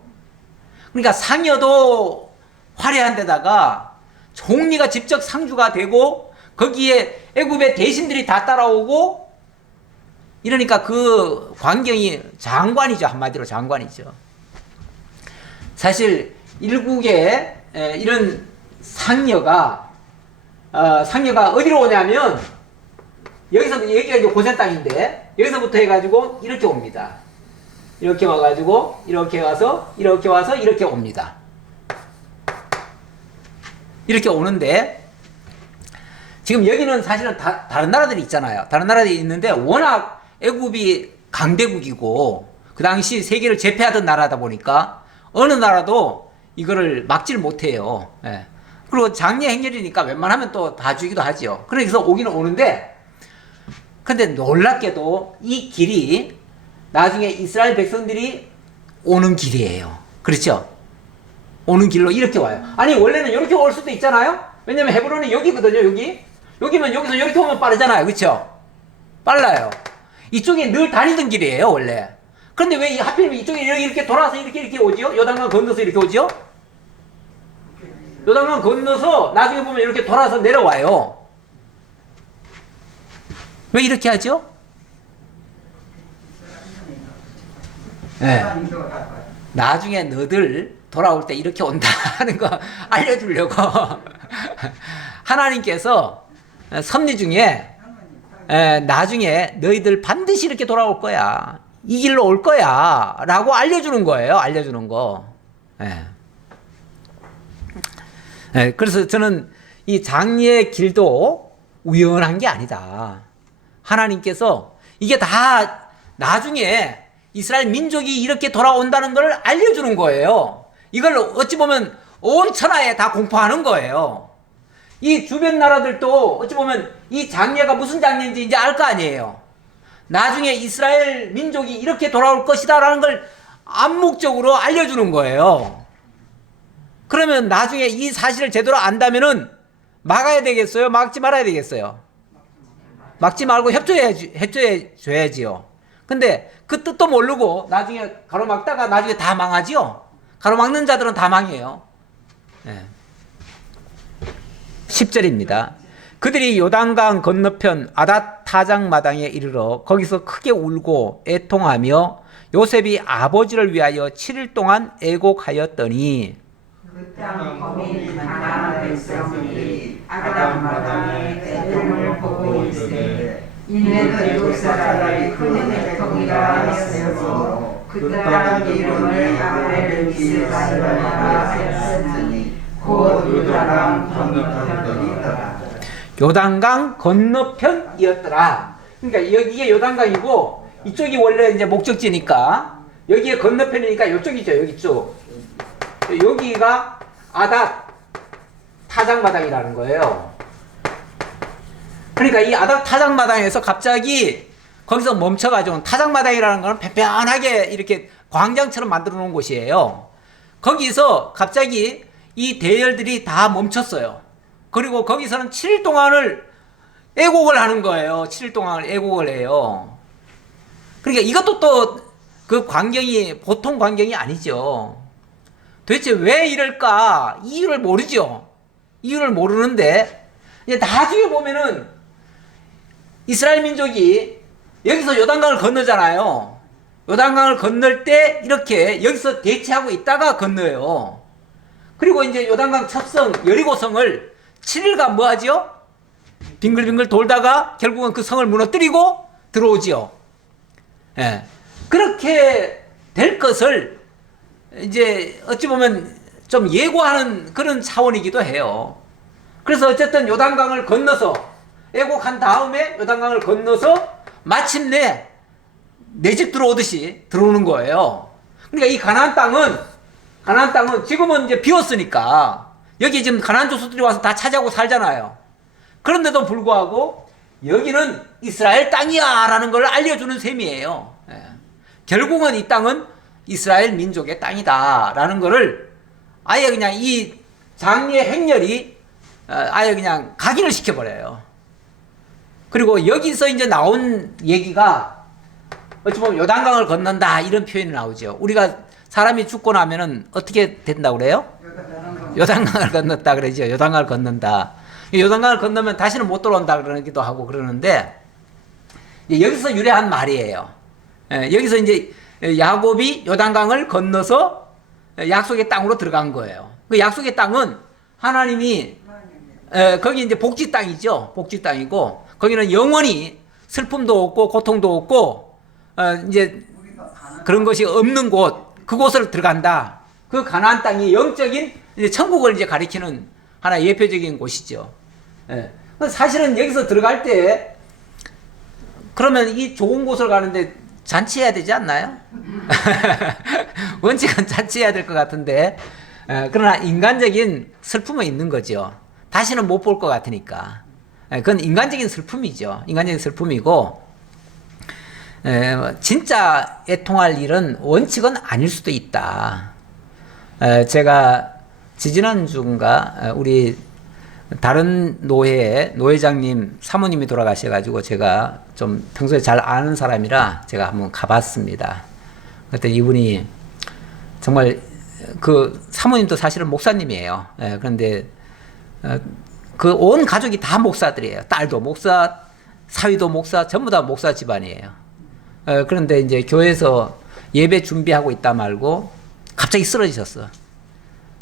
그러니까 상여도 화려한 데다가 총리가 직접 상주가 되고 거기에 애굽의 대신들이 다 따라오고 이러니까 그 광경이 장관이죠. 한마디로 장관이죠. 사실 일국의 이런 상여가 어디로 오냐면 여기가 이제 고센 땅인데 여기서부터 해가지고 이렇게 옵니다. 이렇게 와가지고 이렇게 와서 이렇게 와서 이렇게 옵니다. 이렇게 오는데 지금 여기는 사실은 다른 나라들이 있잖아요. 다른 나라들이 있는데 워낙 애굽이 강대국이고 그 당시 세계를 제패하던 나라다 보니까 어느 나라도 이거를 막지를 못해요. 예. 그리고 장례 행렬이니까 웬만하면 또 다 주기도 하죠. 그래서 오기는 오는데 근데 놀랍게도 이 길이 나중에 이스라엘 백성들이 오는 길이에요. 그렇죠? 오는 길로 이렇게 와요. 아니 원래는 이렇게 올 수도 있잖아요. 왜냐면 헤브론이 여기거든요. 여기면 여기서 이렇게 오면 빠르잖아요. 그렇죠? 빨라요. 이쪽에 늘 다니던 길이에요. 원래. 그런데 왜 하필이면 이쪽에 이렇게 돌아서 이렇게 오지요? 요단강 건너서 이렇게 오지요? 요단강 건너서 나중에 보면 이렇게 돌아서 내려와요. 왜 이렇게 하죠? 네. 나중에 너들 돌아올 때 이렇게 온다 하는 거 알려주려고 하나님께서 섭리 중에 나중에 너희들 반드시 이렇게 돌아올 거야. 이 길로 올 거야. 라고 알려주는 거예요. 알려주는 거. 그래서 저는 이 장례의 길도 우연한 게 아니다. 하나님께서 이게 다 나중에 이스라엘 민족이 이렇게 돌아온다는 걸 알려주는 거예요. 이걸 어찌 보면 온 천하에 다 공포하는 거예요. 이 주변 나라들도 어찌 보면 이 장례가 무슨 장례인지 이제 알 거 아니에요. 나중에 이스라엘 민족이 이렇게 돌아올 것이다 라는 걸 암묵적으로 알려주는 거예요. 그러면 나중에 이 사실을 제대로 안다면은 막아야 되겠어요? 막지 말아야 되겠어요? 막지 말고 협조해 줘야지요. 근데 그 뜻도 모르고 나중에 가로막다가 나중에 다 망하지요. 가로막는 자들은 다 망해요. 10절입니다. 그들이 요단강 건너편 아닷 타장 마당에 이르러 거기서 크게 울고 애통하며 요셉이 아버지를 위하여 7일 동안 애곡하였더니 그 땅 거민 가나안 백성이 아담 마당에 애통을 보고 있으니 이는 애굽 사람이 큰 애통이라 하였으므로 그 땅 이름을 아벨미스바이라 하였으니 곧 요단강 건너편이더라. 요단강 건너편이었더라. 그러니까 이게 요단강이고 이쪽이 원래 이제 목적지니까 여기에 건너편이니까 이쪽이죠. 여기 쪽. 여기가 아닷 타작마당이라는 거예요. 그러니까 이 아닷 타작마당에서 갑자기 거기서 멈춰가지고 타작마당이라는 거는 편편하게 이렇게 광장처럼 만들어 놓은 곳이에요. 거기서 갑자기 이 대열들이 다 멈췄어요. 그리고 거기서는 7일 동안을 애곡을 하는 거예요. 7일 동안 애곡을 해요. 그러니까 이것도 또 그 광경이 보통 광경이 아니죠. 도대체 왜 이럴까? 이유를 모르죠. 이유를 모르는데 이제 나중에 보면은 이스라엘 민족이 여기서 요단강을 건너잖아요. 요단강을 건널 때 이렇게 여기서 대치하고 있다가 건너요. 그리고 이제 요단강 첩성 여리고성을 7일간 뭐 하지요? 빙글빙글 돌다가 결국은 그 성을 무너뜨리고 들어오지요. 그렇게 될 것을 이제 어찌 보면 좀 예고하는 그런 차원이기도 해요. 그래서 어쨌든 요단강을 건너서 애곡한 다음에 요단강을 건너서 마침내 내 집 들어오듯이 들어오는 거예요. 그러니까 이 가나안 땅은 지금은 이제 비었으니까 여기 지금 가나안 족속들이 와서 다 차지하고 살잖아요. 그런데도 불구하고 여기는 이스라엘 땅이야라는 걸 알려주는 셈이에요. 예. 결국은 이 땅은 이스라엘 민족의 땅이다라는 거를 아예 그냥 이 장리의 행렬이 아예 그냥 각인을 시켜버려요. 그리고 여기서 이제 나온 얘기가 어찌 보면 요단강을 건넌다 이런 표현이 나오죠. 우리가 사람이 죽고 나면은 어떻게 된다고 그래요? 요단강을 건넜다 그러죠. 요단강을 건넌다. 요단강을 건너면 다시는 못 돌아온다 그러기도 하고 그러는데 여기서 유래한 말이에요. 여기서 이제 야곱이 요단강을 건너서 약속의 땅으로 들어간 거예요. 그 약속의 땅은 하나님이 거기 이제 복지 땅이죠. 복지 땅이고 거기는 영원히 슬픔도 없고 고통도 없고 이제 그런 것이 없는 곳, 그곳을 들어간다. 그 가나안 땅이 영적인 이제 천국을 이제 가리키는 하나의 예표적인 곳이죠. 예. 사실은 여기서 들어갈 때 그러면 이 좋은 곳을 가는데 잔치해야 되지 않나요? 원칙은 잔치해야 될 것 같은데 그러나 인간적인 슬픔은 있는 거죠. 다시는 못 볼 것 같으니까. 그건 인간적인 슬픔이죠. 인간적인 슬픔이고 진짜 애통할 일은 원칙은 아닐 수도 있다. 제가 지지난주인가 우리 다른 노회장님 사모님이 돌아가셔가지고 제가 좀 평소에 잘 아는 사람이라 제가 한번 가봤습니다. 그랬더니 이분이 정말 그 사모님도 사실은 목사님이에요. 그런데 그 온 가족이 다 목사들이에요. 딸도 목사, 사위도 목사, 전부 다 목사 집안이에요. 그런데 이제 교회에서 예배 준비하고 있다 말고 갑자기 쓰러지셨어.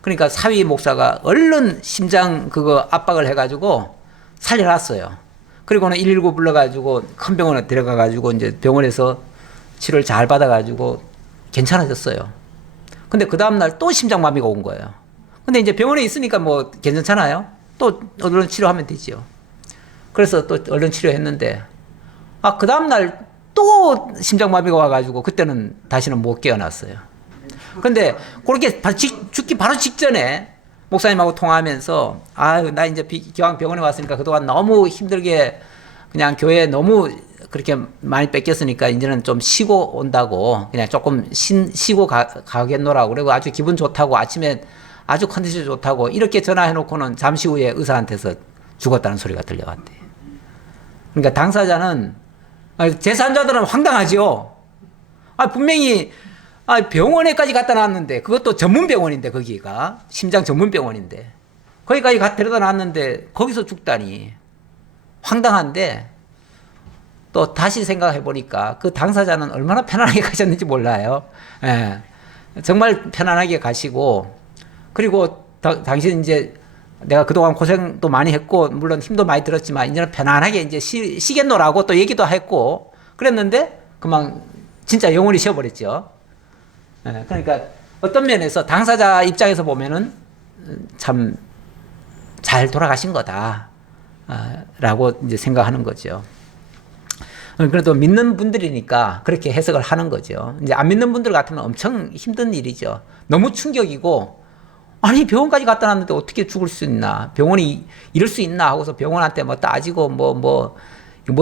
그러니까 사위 목사가 얼른 심장 그거 압박을 해가지고 살려놨어요. 그리고는 119 불러가지고 큰 병원에 데려가가지고 이제 병원에서 치료를 잘 받아가지고 괜찮아졌어요. 근데 그 다음날 또 심장마비가 온 거예요. 근데 이제 병원에 있으니까 뭐 괜찮잖아요. 또 얼른 치료하면 되지요. 그래서 또 얼른 치료했는데 그 다음날 또 심장마비가 와가지고 그때는 다시는 못 깨어났어요. 근데 그렇게 죽기 바로 직전에 목사님하고 통화하면서 나 이제 기왕 병원에 왔으니까 그동안 너무 힘들게 그냥 교회에 너무 그렇게 많이 뺏겼으니까 이제는 좀 쉬고 온다고 그냥 조금 쉬고 가겠노라고 그리고 아주 기분 좋다고 아침에 아주 컨디션 좋다고 이렇게 전화해놓고는 잠시 후에 의사한테서 죽었다는 소리가 들려왔대요. 그러니까 당사자는 제3자들은 황당하죠. 분명히 병원에까지 갖다 놨는데 그것도 전문병원인데 거기가 심장 전문병원인데 거기까지 데려다 놨는데 거기서 죽다니 황당한데 또 다시 생각해 보니까 그 당사자는 얼마나 편안하게 가셨는지 몰라요. 정말 편안하게 가시고 그리고 당신 이제 내가 그동안 고생도 많이 했고 물론 힘도 많이 들었지만 이제는 편안하게 이제 쉬겠노라고 또 얘기도 했고 그랬는데 그만 진짜 영원히 쉬어버렸죠. 그러니까 어떤 면에서 당사자 입장에서 보면은 참 잘 돌아가신 거다 라고 이제 생각하는 거죠. 그래도 믿는 분들이니까 그렇게 해석을 하는 거죠. 이제 안 믿는 분들 같으면 엄청 힘든 일이죠. 너무 충격이고 아니 병원까지 갖다 놨는데 어떻게 죽을 수 있나, 병원이 이럴 수 있나 하고서 병원한테 뭐 따지고 뭐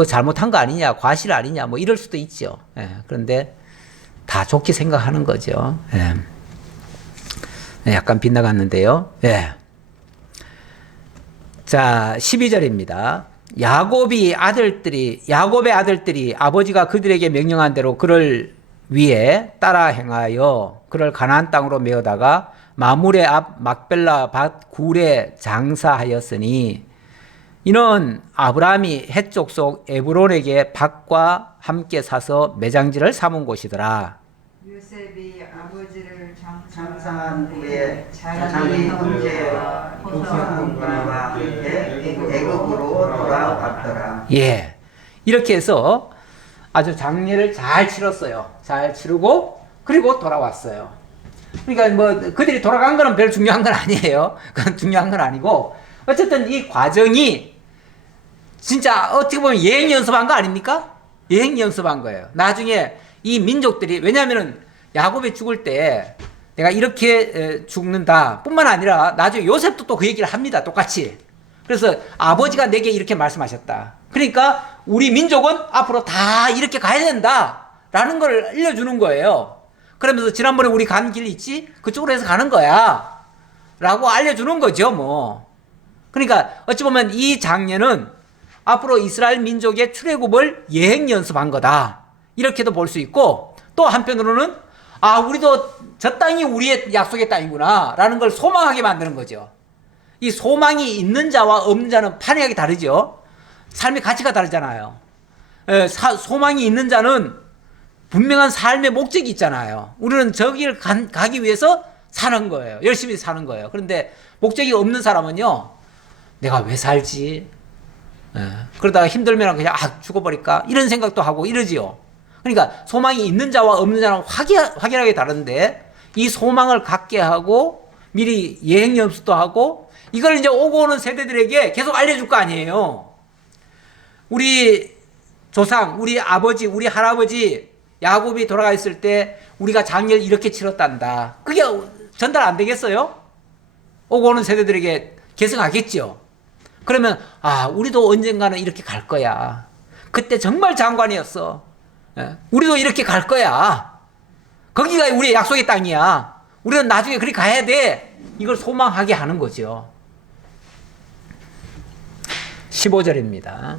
잘못한 거 아니냐, 과실 아니냐 뭐 이럴 수도 있죠. 그런데 다 좋게 생각하는 거죠. 약간 빗나갔는데요. 자, 12절입니다. 야곱의 아들들이 아버지가 그들에게 명령한 대로 그를 위해 따라 행하여 그를 가나안 땅으로 메어다가 마물의 앞 막벨라 밭 굴에 장사하였으니 이는 아브라함이 헷 족속 에브론에게 밭과 함께 사서 매장지를 삼은 곳이더라. 요셉이 아버지를 장사한 후에 자기 형제와 조상들과 함께 애굽으로 돌아갔더라. 이렇게 해서 아주 장례를 잘 치렀어요. 잘 치르고 그리고 돌아왔어요. 그러니까 뭐 그들이 돌아간 거는 별 중요한 건 아니에요. 그건 중요한 건 아니고 어쨌든 이 과정이 진짜 어떻게 보면 예행 연습한 거 아닙니까? 예행 연습한 거예요. 나중에 이 민족들이, 왜냐하면은 야곱이 죽을 때 내가 이렇게 죽는다 뿐만 아니라 나중에 요셉도 또 그 얘기를 합니다. 똑같이. 그래서 아버지가 내게 이렇게 말씀하셨다. 그러니까 우리 민족은 앞으로 다 이렇게 가야 된다 라는 걸 알려주는 거예요. 그러면서 지난번에 우리 간 길 있지? 그쪽으로 해서 가는 거야 라고 알려주는 거죠 뭐. 그러니까 어찌 보면 이 장례는 앞으로 이스라엘 민족의 출애굽을 예행 연습한 거다 이렇게도 볼 수 있고, 또 한편으로는 아, 우리도 저 땅이 우리의 약속의 땅이구나 라는 걸 소망하게 만드는 거죠. 이 소망이 있는 자와 없는 자는 판이하게 다르죠. 삶의 가치가 다르잖아요. 소망이 있는 자는 분명한 삶의 목적이 있잖아요. 우리는 저기를 가기 위해서 사는 거예요. 열심히 사는 거예요. 그런데 목적이 없는 사람은요, 내가 왜 살지? 그러다가 힘들면 그냥 죽어버릴까? 이런 생각도 하고 이러지요. 그러니까 소망이 있는 자와 없는 자는 확연하게 다른데, 이 소망을 갖게 하고 미리 예행 연습도 하고 이걸 이제 오고 오는 세대들에게 계속 알려줄 거 아니에요. 우리 조상, 우리 아버지, 우리 할아버지 야곱이 돌아가 있을 때 우리가 장례를 이렇게 치렀단다. 그게 전달 안 되겠어요? 오고 오는 세대들에게 계승하겠죠. 그러면 아, 우리도 언젠가는 이렇게 갈 거야. 그때 정말 장관이었어. 우리도 이렇게 갈 거야. 거기가 우리의 약속의 땅이야. 우리는 나중에 그리 가야 돼. 이걸 소망하게 하는 거죠. 15절입니다.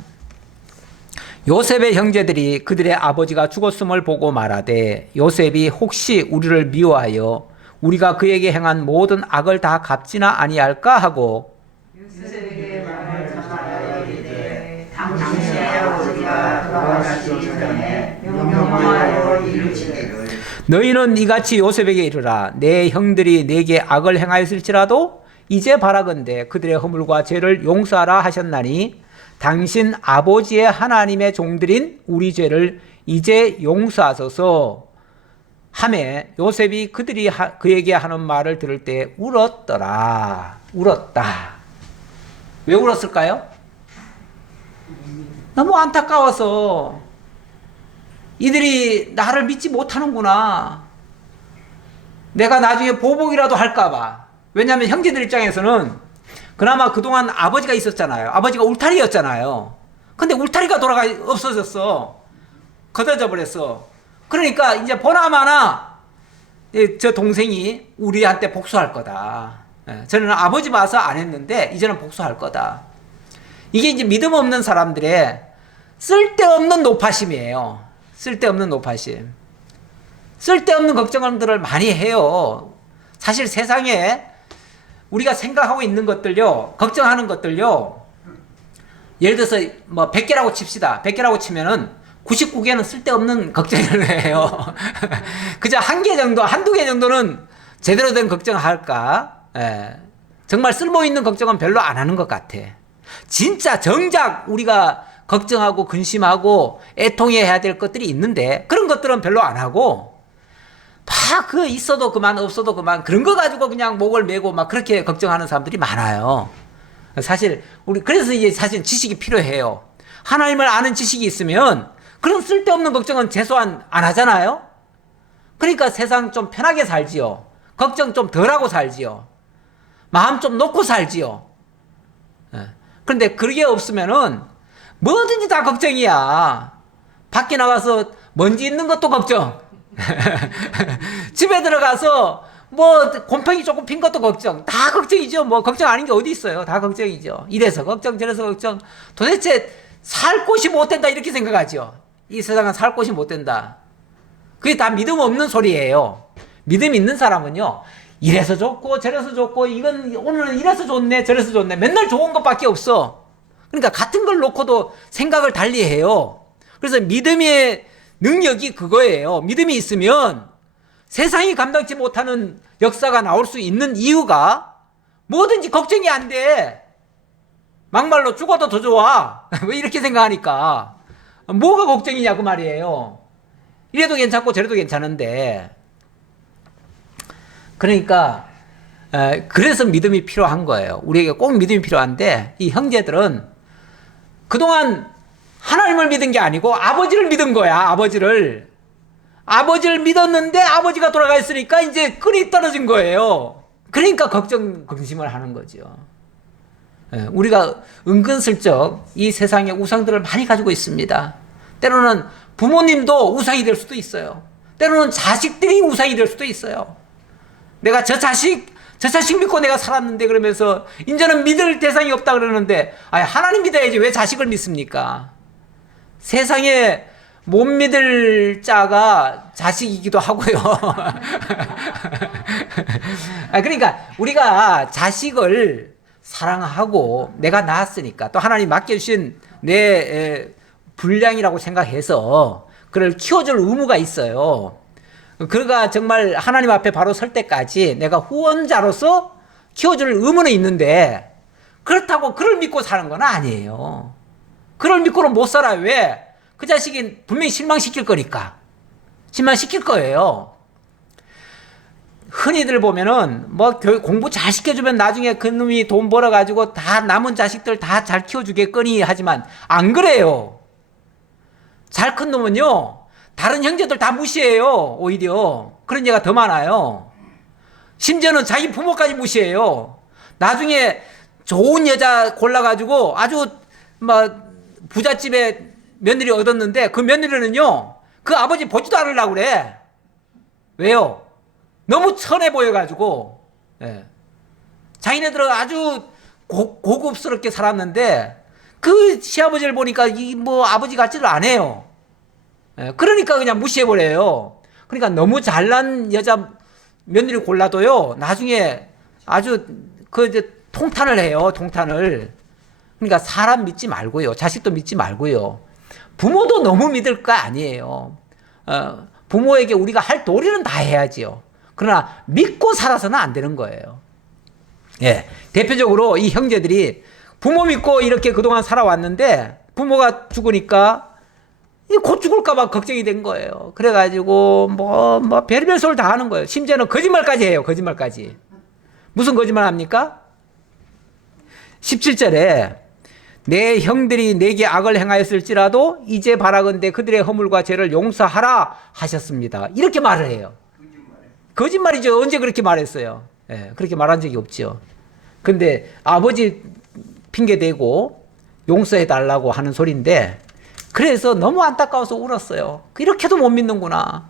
요셉의 형제들이 그들의 아버지가 죽었음을 보고 말하되, 요셉이 혹시 우리를 미워하여 우리가 그에게 행한 모든 악을 다 갚지나 아니할까 하고 요셉에게 말을 전하여 이르되 당신의 아버지가 돌아가시기 전에 명령하여 이르시기를 너희는 이같이 요셉에게 이르라. 내 형들이 내게 악을 행하였을지라도 이제 바라건대 그들의 허물과 죄를 용서하라 하셨나니 당신 아버지의 하나님의 종들인 우리 죄를 이제 용서하소서 하매, 요셉이 그들이 그에게 하는 말을 들을 때 울었더라. 울었다. 왜 울었을까요? 너무 안타까워서, 이들이 나를 믿지 못하는구나. 내가 나중에 보복이라도 할까봐. 왜냐하면 형제들 입장에서는 그나마 그동안 아버지가 있었잖아요. 아버지가 울타리였잖아요. 근데 울타리가 없어졌어. 걷어져 버렸어. 그러니까 이제 보나마나 저 동생이 우리한테 복수할 거다. 저는 아버지 봐서 안 했는데 이제는 복수할 거다. 이게 이제 믿음 없는 사람들의 쓸데없는 노파심이에요. 쓸데없는 노파심. 쓸데없는 걱정들을 많이 해요. 사실 세상에 우리가 생각하고 있는 것들요, 걱정하는 것들요, 예를 들어서 뭐 100개라고 칩시다. 100개라고 치면은 99개는 쓸데없는 걱정을 해요. 그저 한 개 정도, 한두 개 정도는 제대로 된 걱정을 할까? 정말 쓸모있는 걱정은 별로 안 하는 것 같아. 진짜 정작 우리가 걱정하고 근심하고 애통해야 될 것들이 있는데 그런 것들은 별로 안 하고 막 그 있어도 그만 없어도 그만 그런 거 가지고 그냥 목을 메고 막 그렇게 걱정하는 사람들이 많아요. 사실 우리 그래서 이제 사실 지식이 필요해요. 하나님을 아는 지식이 있으면 그런 쓸데없는 걱정은 최소한 안 하잖아요. 그러니까 세상 좀 편하게 살지요. 걱정 좀 덜하고 살지요. 마음 좀 놓고 살지요. 그런데 그게 없으면은 뭐든지 다 걱정이야. 밖에 나가서 먼지 있는 것도 걱정. 집에 들어가서 뭐 곰팡이 조금 핀 것도 걱정. 다 걱정이죠. 뭐 걱정 아닌 게 어디 있어요. 다 걱정이죠. 이래서 걱정 저래서 걱정. 도대체 살 곳이 못 된다 이렇게 생각하죠. 이 세상은 살 곳이 못 된다. 그게 다 믿음 없는 소리예요. 믿음 있는 사람은요, 이래서 좋고 저래서 좋고 이건 오늘은 이래서 좋네 저래서 좋네 맨날 좋은 것밖에 없어. 그러니까 같은 걸 놓고도 생각을 달리해요. 그래서 믿음의 능력이 그거예요. 믿음이 있으면 세상이 감당치 못하는 역사가 나올 수 있는 이유가 뭐든지 걱정이 안 돼. 막말로 죽어도 더 좋아. 왜 이렇게 생각하니까. 뭐가 걱정이냐 그 말이에요. 이래도 괜찮고 저래도 괜찮은데. 그러니까 그래서 믿음이 필요한 거예요. 우리에게 꼭 믿음이 필요한데 이 형제들은 그동안 하나님을 믿은 게 아니고 아버지를 믿은 거야. 아버지를 믿었는데 아버지가 돌아가 있으니까 이제 끈이 떨어진 거예요. 그러니까 걱정 근심을 하는 거죠. 우리가 은근슬쩍 이 세상에 우상들을 많이 가지고 있습니다. 때로는 부모님도 우상이 될 수도 있어요. 때로는 자식들이 우상이 될 수도 있어요. 내가 저 자식 믿고 내가 살았는데 그러면서 이제는 믿을 대상이 없다 그러는데 하나님 믿어야지 왜 자식을 믿습니까? 세상에 못 믿을 자가 자식이기도 하고요. 그러니까 우리가 자식을 사랑하고 내가 낳았으니까 또 하나님 맡겨주신 내 분량이라고 생각해서 그를 키워줄 의무가 있어요. 그가 정말 하나님 앞에 바로 설 때까지 내가 후원자로서 키워줄 의무는 있는데 그렇다고 그를 믿고 사는 건 아니에요. 그를 믿고는 못 살아요. 왜? 그 자식이 분명히 실망시킬 거니까. 실망시킬 거예요. 흔히들 보면은 뭐 공부 잘 시켜주면 나중에 그 놈이 돈 벌어가지고 다 남은 자식들 다 잘 키워주겠거니 하지만 안 그래요. 잘 큰 놈은요 다른 형제들 다 무시해요. 오히려 그런 얘가 더 많아요. 심지어는 자기 부모까지 무시해요. 나중에 좋은 여자 골라가지고 아주 막 부잣집에 며느리 얻었는데 그 며느리는요 그 아버지 보지도 않으려고 그래. 왜요? 너무 천해 보여가지고 자기네들은 아주 고급스럽게 살았는데 그 시아버지를 보니까 이 뭐 아버지 같지를 않아요. 그러니까 그냥 무시해버려요. 그러니까 너무 잘난 여자 며느리 골라도요 나중에 아주 이제 통탄을 해요. 통탄을. 그러니까 사람 믿지 말고요. 자식도 믿지 말고요. 부모도 너무 믿을 거 아니에요. 부모에게 우리가 할 도리는 다 해야지요. 그러나 믿고 살아서는 안 되는 거예요. 대표적으로 이 형제들이 부모 믿고 이렇게 그동안 살아왔는데 부모가 죽으니까 곧 죽을까봐 걱정이 된 거예요. 그래가지고 뭐 별의별 소리를 다 하는 거예요. 심지어는 거짓말까지 해요. 거짓말까지. 무슨 거짓말 합니까? 17절에 내 형들이 내게 악을 행하였을지라도 이제 바라건대 그들의 허물과 죄를 용서하라 하셨습니다. 이렇게 말을 해요. 거짓말이죠. 언제 그렇게 말했어요? 그렇게 말한 적이 없죠. 근데 아버지 핑계대고 용서해달라고 하는 소리인데 그래서 너무 안타까워서 울었어요. 이렇게도 못 믿는구나.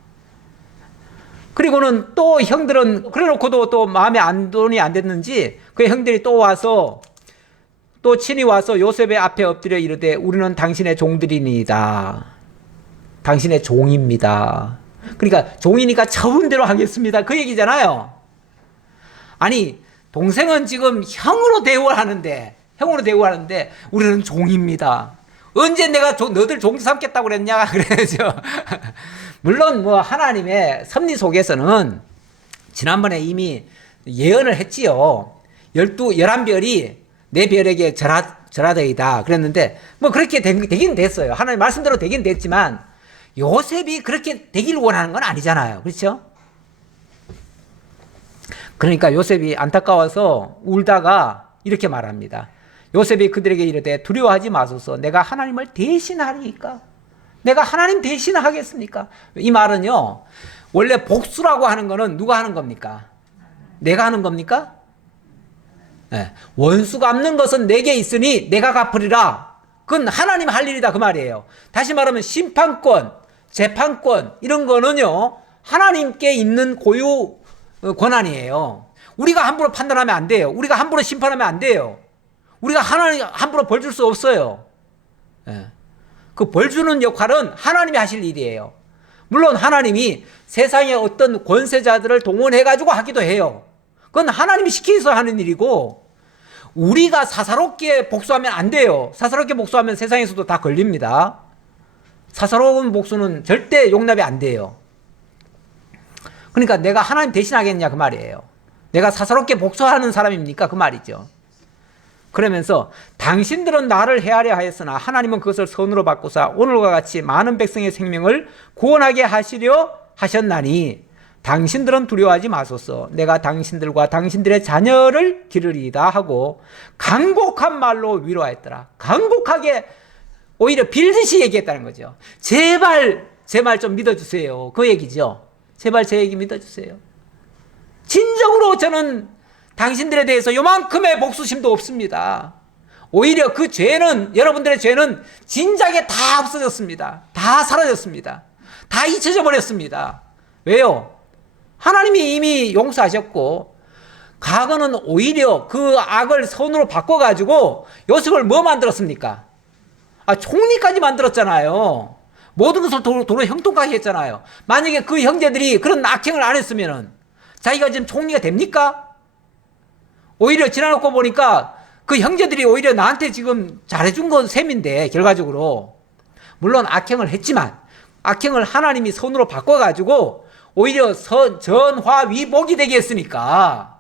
그리고는 또 형들은 그래놓고도 또 마음에 돈이 안 됐는지 그 형들이 또 와서 또 친히 와서 요셉의 앞에 엎드려 이르되 우리는 당신의 종들이니이다. 당신의 종입니다. 그러니까 종이니까 처분 대로 하겠습니다. 그 얘기잖아요. 아니 동생은 지금 형으로 대우하는데 우리는 종입니다. 언제 내가 너들 종 삼겠다고 그랬냐 그래야죠. 물론 뭐 하나님의 섭리 속에서는 지난번에 이미 예언을 했지요. 11별이 내 별에게 절하되이다 그랬는데 뭐 그렇게 되긴 됐어요. 하나님 말씀대로 되긴 됐지만 요셉이 그렇게 되길 원하는 건 아니잖아요. 그렇죠? 그러니까 요셉이 안타까워서 울다가 이렇게 말합니다. 요셉이 그들에게 이르되 두려워하지 마소서. 내가 하나님을 대신하리이까. 내가 하나님 대신하겠습니까? 이 말은요 원래 복수라고 하는 거는 누가 하는 겁니까? 내가 하는 겁니까? 원수 갚는 것은 내게 있으니 내가 갚으리라. 그건 하나님 할 일이다 그 말이에요. 다시 말하면 심판권, 재판권 이런 거는요 하나님께 있는 고유 권한이에요. 우리가 함부로 판단하면 안 돼요. 우리가 함부로 심판하면 안 돼요. 우리가 하나님 함부로 벌 줄 수 없어요. 그 벌 주는 역할은 하나님이 하실 일이에요. 물론 하나님이 세상의 어떤 권세자들을 동원해가지고 하기도 해요. 그건 하나님이 시켜서 하는 일이고 우리가 사사롭게 복수하면 안 돼요. 사사롭게 복수하면 세상에서도 다 걸립니다. 사사로운 복수는 절대 용납이 안 돼요. 그러니까 내가 하나님 대신하겠냐 그 말이에요. 내가 사사롭게 복수하는 사람입니까? 그 말이죠. 그러면서 당신들은 나를 헤아려 하였으나 하나님은 그것을 선으로 바꾸사 오늘과 같이 많은 백성의 생명을 구원하게 하시려 하셨나니 당신들은 두려워하지 마소서. 내가 당신들과 당신들의 자녀를 기르리이다 하고 간곡한 말로 위로하였더라. 간곡하게 오히려 빌듯이 얘기했다는 거죠. 제발 제 말 좀 믿어주세요. 그 얘기죠. 제발 제 얘기 믿어주세요. 진정으로 저는 당신들에 대해서 요만큼의 복수심도 없습니다. 오히려 그 죄는, 여러분들의 죄는 진작에 다 없어졌습니다. 다 사라졌습니다. 다 잊혀져 버렸습니다. 왜요? 하나님이 이미 용서하셨고, 과거는 오히려 그 악을 선으로 바꿔가지고 요셉을 뭐 만들었습니까? 총리까지 만들었잖아요. 모든 것을 도로 형통하게 했잖아요. 만약에 그 형제들이 그런 악행을 안 했으면은 자기가 지금 총리가 됩니까? 오히려 지나놓고 보니까 그 형제들이 오히려 나한테 지금 잘해준 건 셈인데, 결과적으로. 물론 악행을 했지만, 악행을 하나님이 선으로 바꿔가지고 오히려 전화위복이 되게 했으니까,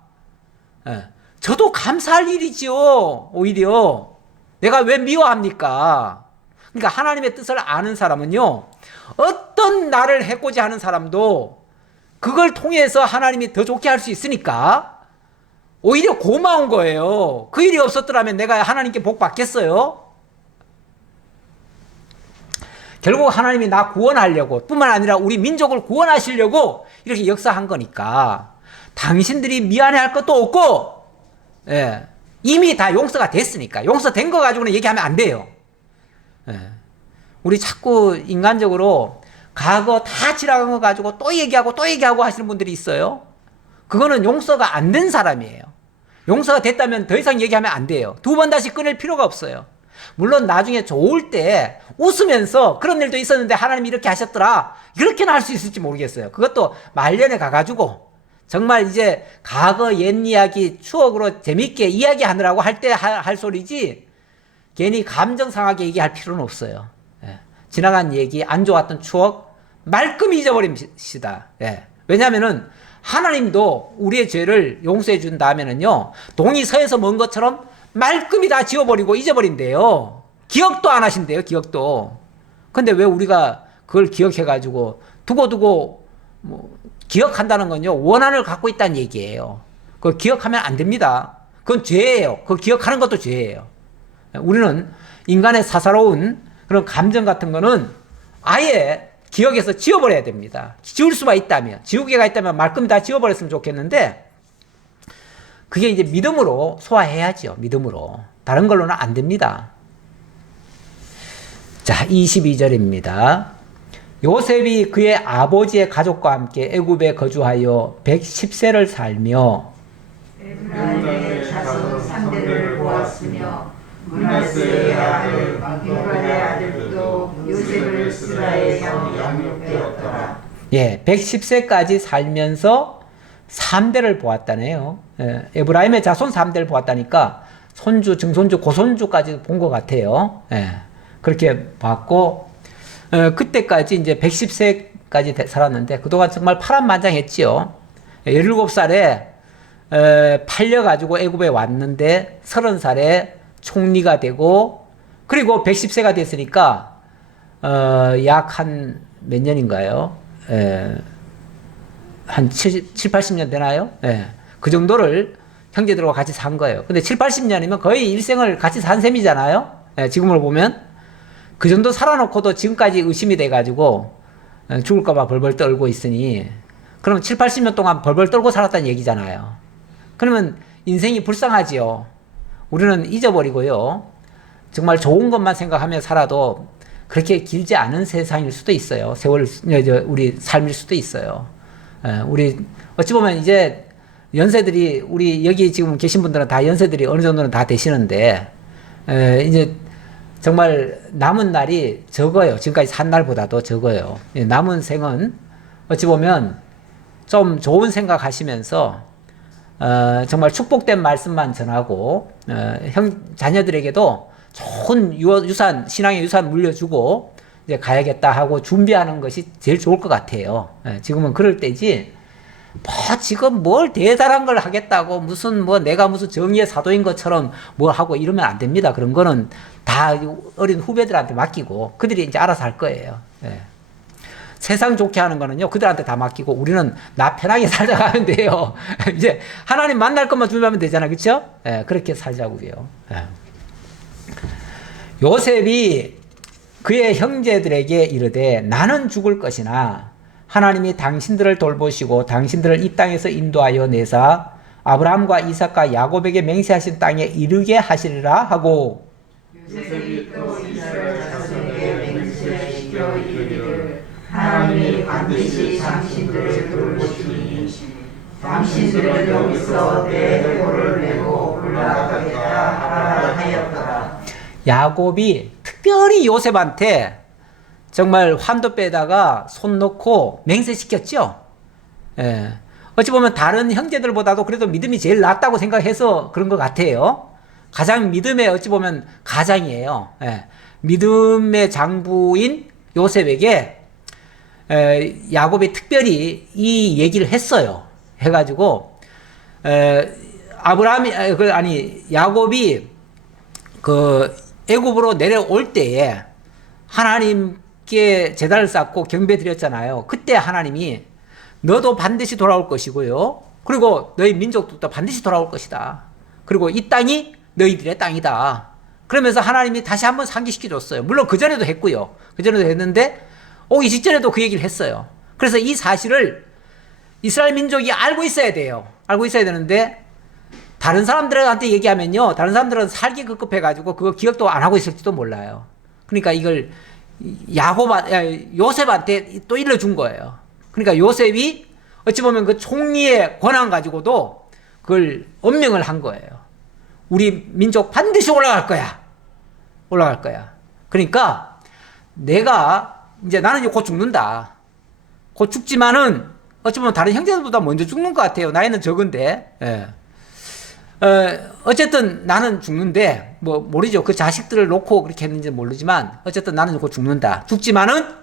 저도 감사할 일이지요. 오히려 내가 왜 미워합니까? 그러니까 하나님의 뜻을 아는 사람은요, 어떤 나를 해코지 하는 사람도 그걸 통해서 하나님이 더 좋게 할 수 있으니까 오히려 고마운 거예요. 그 일이 없었더라면 내가 하나님께 복 받겠어요? 결국 하나님이 나 구원하려고, 뿐만 아니라 우리 민족을 구원하시려고 이렇게 역사한 거니까 당신들이 미안해할 것도 없고, 이미 다 용서가 됐으니까. 용서된 거 가지고는 얘기하면 안 돼요. 우리 자꾸 인간적으로 과거 다 지나간 거 가지고 또 얘기하고 하시는 분들이 있어요. 그거는 용서가 안 된 사람이에요. 용서가 됐다면 더 이상 얘기하면 안 돼요. 두 번 다시 끊을 필요가 없어요. 물론 나중에 좋을 때 웃으면서 그런 일도 있었는데 하나님이 이렇게 하셨더라, 그렇게는 할 수 있을지 모르겠어요. 그것도 말년에 가가지고 정말 이제 과거 옛 이야기 추억으로 재밌게 이야기하느라고 할 때 할 소리지, 괜히 감정 상하게 얘기할 필요는 없어요. 지나간 얘기, 안 좋았던 추억 말끔히 잊어버립시다. 왜냐하면은 하나님도 우리의 죄를 용서해 준 다음에는요, 동이 서에서 먼 것처럼 말끔히 다 지워버리고 잊어버린대요. 기억도 안 하신대요. 기억도. 근데 왜 우리가 그걸 기억해가지고 두고두고 기억한다는 건요, 원한을 갖고 있다는 얘기예요. 그걸 기억하면 안 됩니다. 그건 죄예요. 그걸 기억하는 것도 죄예요. 우리는 인간의 사사로운 그런 감정 같은 거는 아예 기억에서 지워버려야 됩니다. 지울 수가 있다면, 지우개가 있다면 말끔히 다 지워버렸으면 좋겠는데, 그게 이제 믿음으로 소화해야죠. 믿음으로. 다른 걸로는 안 됩니다. 자, 22절입니다. 요셉이 그의 아버지의 가족과 함께 애굽에 거주하여 110세를 살며 에브라임의 자손 3대를 보았으며 므낫세의 아들 마기엘의 아들도 요셉을 스라의 형 양육되었더라. 110세까지 살면서 3대를 보았다네요. 에브라임의 자손 3대를 보았다니까 손주, 증손주, 고손주까지 본 것 같아요. 그렇게 봤고, 그때까지 이제 110세까지 살았는데 그동안 정말 파란만장했지요. 17살에 팔려가지고 애굽에 왔는데 30살에 총리가 되고, 그리고 110세가 됐으니까 약 한 몇 년인가요? 한 80년 되나요? 그 정도를 형제들과 같이 산 거예요. 근데 80년이면 거의 일생을 같이 산 셈이잖아요. 지금으로 보면. 그 정도 살아놓고도 지금까지 의심이 돼가지고 죽을까봐 벌벌 떨고 있으니, 그러면 80년 동안 벌벌 떨고 살았다는 얘기잖아요. 그러면 인생이 불쌍하지요. 우리는 잊어버리고요, 정말 좋은 것만 생각하며 살아도 그렇게 길지 않은 세상일 수도 있어요. 우리 삶일 수도 있어요. 우리 어찌 보면 이제 연세들이, 우리 여기 지금 계신 분들은 다 연세들이 어느 정도는 다 되시는데, 이제 정말 남은 날이 적어요. 지금까지 산 날보다도 적어요. 남은 생은 어찌 보면 좀 좋은 생각 하시면서 정말 축복된 말씀만 전하고, 자녀들에게도 좋은 유산, 신앙의 유산 물려주고 이제 가야겠다 하고 준비하는 것이 제일 좋을 것 같아요. 지금은 그럴 때지, 지금 뭘 대단한 걸 하겠다고 무슨 내가 무슨 정의의 사도인 것처럼 뭘 하고 이러면 안 됩니다. 그런 거는 다 어린 후배들한테 맡기고 그들이 이제 알아서 할 거예요. 세상 좋게 하는 거는요, 그들한테 다 맡기고 우리는 나 편하게 살자 하면 돼요. 이제 하나님 만날 것만 준비하면 되잖아요. 그렇죠? 그렇게 살자고요. 요셉이 그의 형제들에게 이르되 나는 죽을 것이나 하나님이 당신들을 돌보시고 당신들을 이 땅에서 인도하여 내사 아브라함과 이삭과 야곱에게 맹세하신 땅에 이르게 하시리라 하고 요셉이 또 이스라엘 자손에게 맹세시켜 이르기를 하나님이 반드시 당신들을 돌보시니 당신들은 여기서 내 해골을 메고 올라가겠다 하라 하였더라. 야곱이 특별히 요셉한테 정말 환도뼈에다가 손 넣고 맹세시켰죠. 예. 어찌 보면 다른 형제들보다도 그래도 믿음이 제일 낫다고 생각해서 그런 것 같아요. 가장 믿음의 어찌 보면 가장이에요. 예. 믿음의 장부인 요셉에게 야곱이 특별히 이 얘기를 했어요. 해가지고 야곱이 그 애굽으로 내려올 때에 하나님께 제단을 쌓고 경배 드렸잖아요. 그때 하나님이 너도 반드시 돌아올 것이고요. 그리고 너희 민족도 반드시 돌아올 것이다. 그리고 이 땅이 너희들의 땅이다. 그러면서 하나님이 다시 한번 상기시켜 줬어요. 물론 그전에도 했고요. 그전에도 했는데 오기 직전에도 그 얘기를 했어요. 그래서 이 사실을 이스라엘 민족이 알고 있어야 돼요. 알고 있어야 되는데 다른 사람들한테 얘기하면요. 다른 사람들은 살기 급급해가지고 그거 기억도 안 하고 있을지도 몰라요. 그러니까 이걸 요셉한테 또 일러준 거예요. 그러니까 요셉이 어찌 보면 그 총리의 권한 가지고도 그걸 엄명을 한 거예요. 우리 민족 반드시 올라갈 거야. 올라갈 거야. 그러니까 나는 이제 곧 죽는다. 곧 죽지만은 어찌 보면 다른 형제들보다 먼저 죽는 것 같아요. 나이는 적은데. 예. 어쨌든 나는 죽는데, 뭐, 모르죠. 그 자식들을 놓고 그렇게 했는지 모르지만, 어쨌든 나는 곧 죽는다. 죽지만은,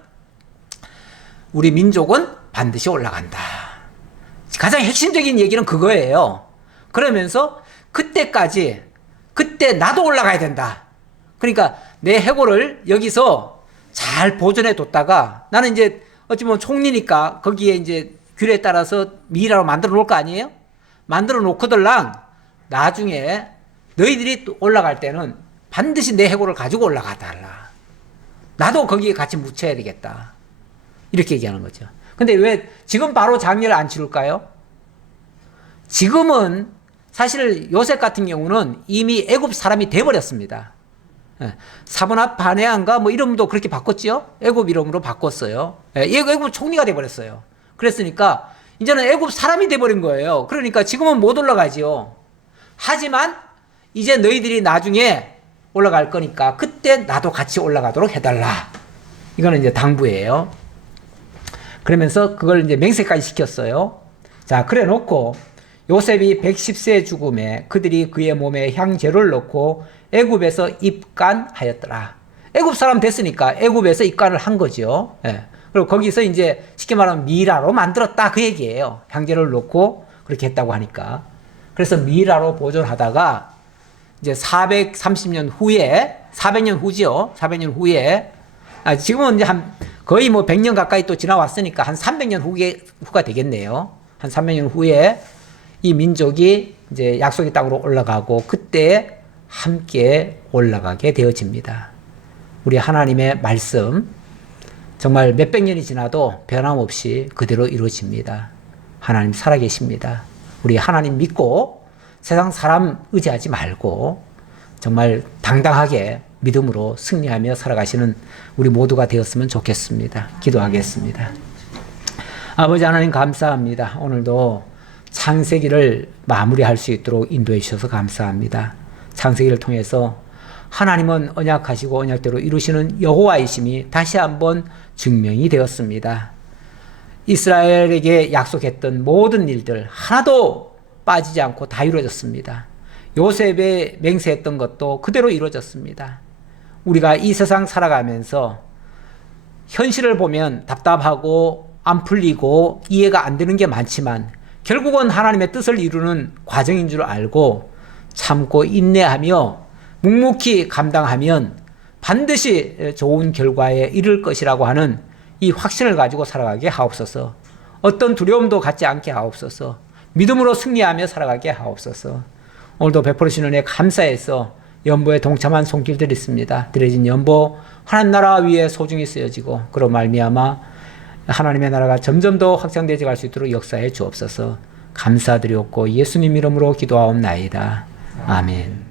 우리 민족은 반드시 올라간다. 가장 핵심적인 얘기는 그거예요. 그러면서, 그때 나도 올라가야 된다. 그러니까, 내 해골을 여기서 잘 보존해 뒀다가, 나는 이제, 어찌 보면 총리니까, 거기에 이제, 규례에 따라서 미라로 만들어 놓을 거 아니에요? 만들어 놓고들랑, 나중에 너희들이 올라갈 때는 반드시 내 해골을 가지고 올라가 달라. 나도 거기에 같이 묻혀야 되겠다. 이렇게 얘기하는 거죠. 근데 왜 지금 바로 장례를 안 치룰까요? 지금은 사실 요셉 같은 경우는 이미 애굽 사람이 돼버렸습니다. 사브낫 바네안가 뭐 이름도 그렇게 바꿨지요? 애굽 이름으로 바꿨어요. 애굽 총리가 돼버렸어요. 그랬으니까 이제는 애굽 사람이 돼버린 거예요. 그러니까 지금은 못 올라가지요. 하지만 이제 너희들이 나중에 올라갈 거니까 그때 나도 같이 올라가도록 해달라. 이거는 이제 당부예요. 그러면서 그걸 이제 맹세까지 시켰어요. 자, 그래 놓고 요셉이 110세 죽음에 그들이 그의 몸에 향제를 넣고 애굽에서 입간하였더라. 애굽 사람 됐으니까 애굽에서 입간을 한 거죠. 예. 그리고 거기서 이제 쉽게 말하면 미라로 만들었다 그 얘기예요. 향제를 넣고 그렇게 했다고 하니까. 그래서 미라로 보존하다가 이제 430년 후에 400년 후지요. 400년 후에 지금은 이제 한 거의 뭐 100년 가까이 또 지나왔으니까 한 300년 후가 되겠네요. 한 300년 후에 이 민족이 이제 약속의 땅으로 올라가고 그때 함께 올라가게 되어집니다. 우리 하나님의 말씀 정말 몇백 년이 지나도 변함없이 그대로 이루어집니다. 하나님 살아계십니다. 우리 하나님 믿고 세상 사람 의지하지 말고 정말 당당하게 믿음으로 승리하며 살아가시는 우리 모두가 되었으면 좋겠습니다. 기도하겠습니다. 아버지 하나님 감사합니다. 오늘도 창세기를 마무리할 수 있도록 인도해 주셔서 감사합니다. 창세기를 통해서 하나님은 언약하시고 언약대로 이루시는 여호와이심이 다시 한번 증명이 되었습니다. 이스라엘에게 약속했던 모든 일들 하나도 빠지지 않고 다 이루어졌습니다. 요셉에 맹세했던 것도 그대로 이루어졌습니다. 우리가 이 세상 살아가면서 현실을 보면 답답하고 안 풀리고 이해가 안 되는 게 많지만 결국은 하나님의 뜻을 이루는 과정인 줄 알고 참고 인내하며 묵묵히 감당하면 반드시 좋은 결과에 이를 것이라고 하는 이 확신을 가지고 살아가게 하옵소서. 어떤 두려움도 갖지 않게 하옵소서. 믿음으로 승리하며 살아가게 하옵소서. 오늘도 베풀으시는 은혜 감사해서 연보에 동참한 손길들이 있습니다. 드려진 연보 하나님 나라 위에 소중히 쓰여지고 그로 말미암아 하나님의 나라가 점점 더 확장되어 갈 수 있도록 역사해 주옵소서. 감사드리옵고 예수님 이름으로 기도하옵나이다. 아멘.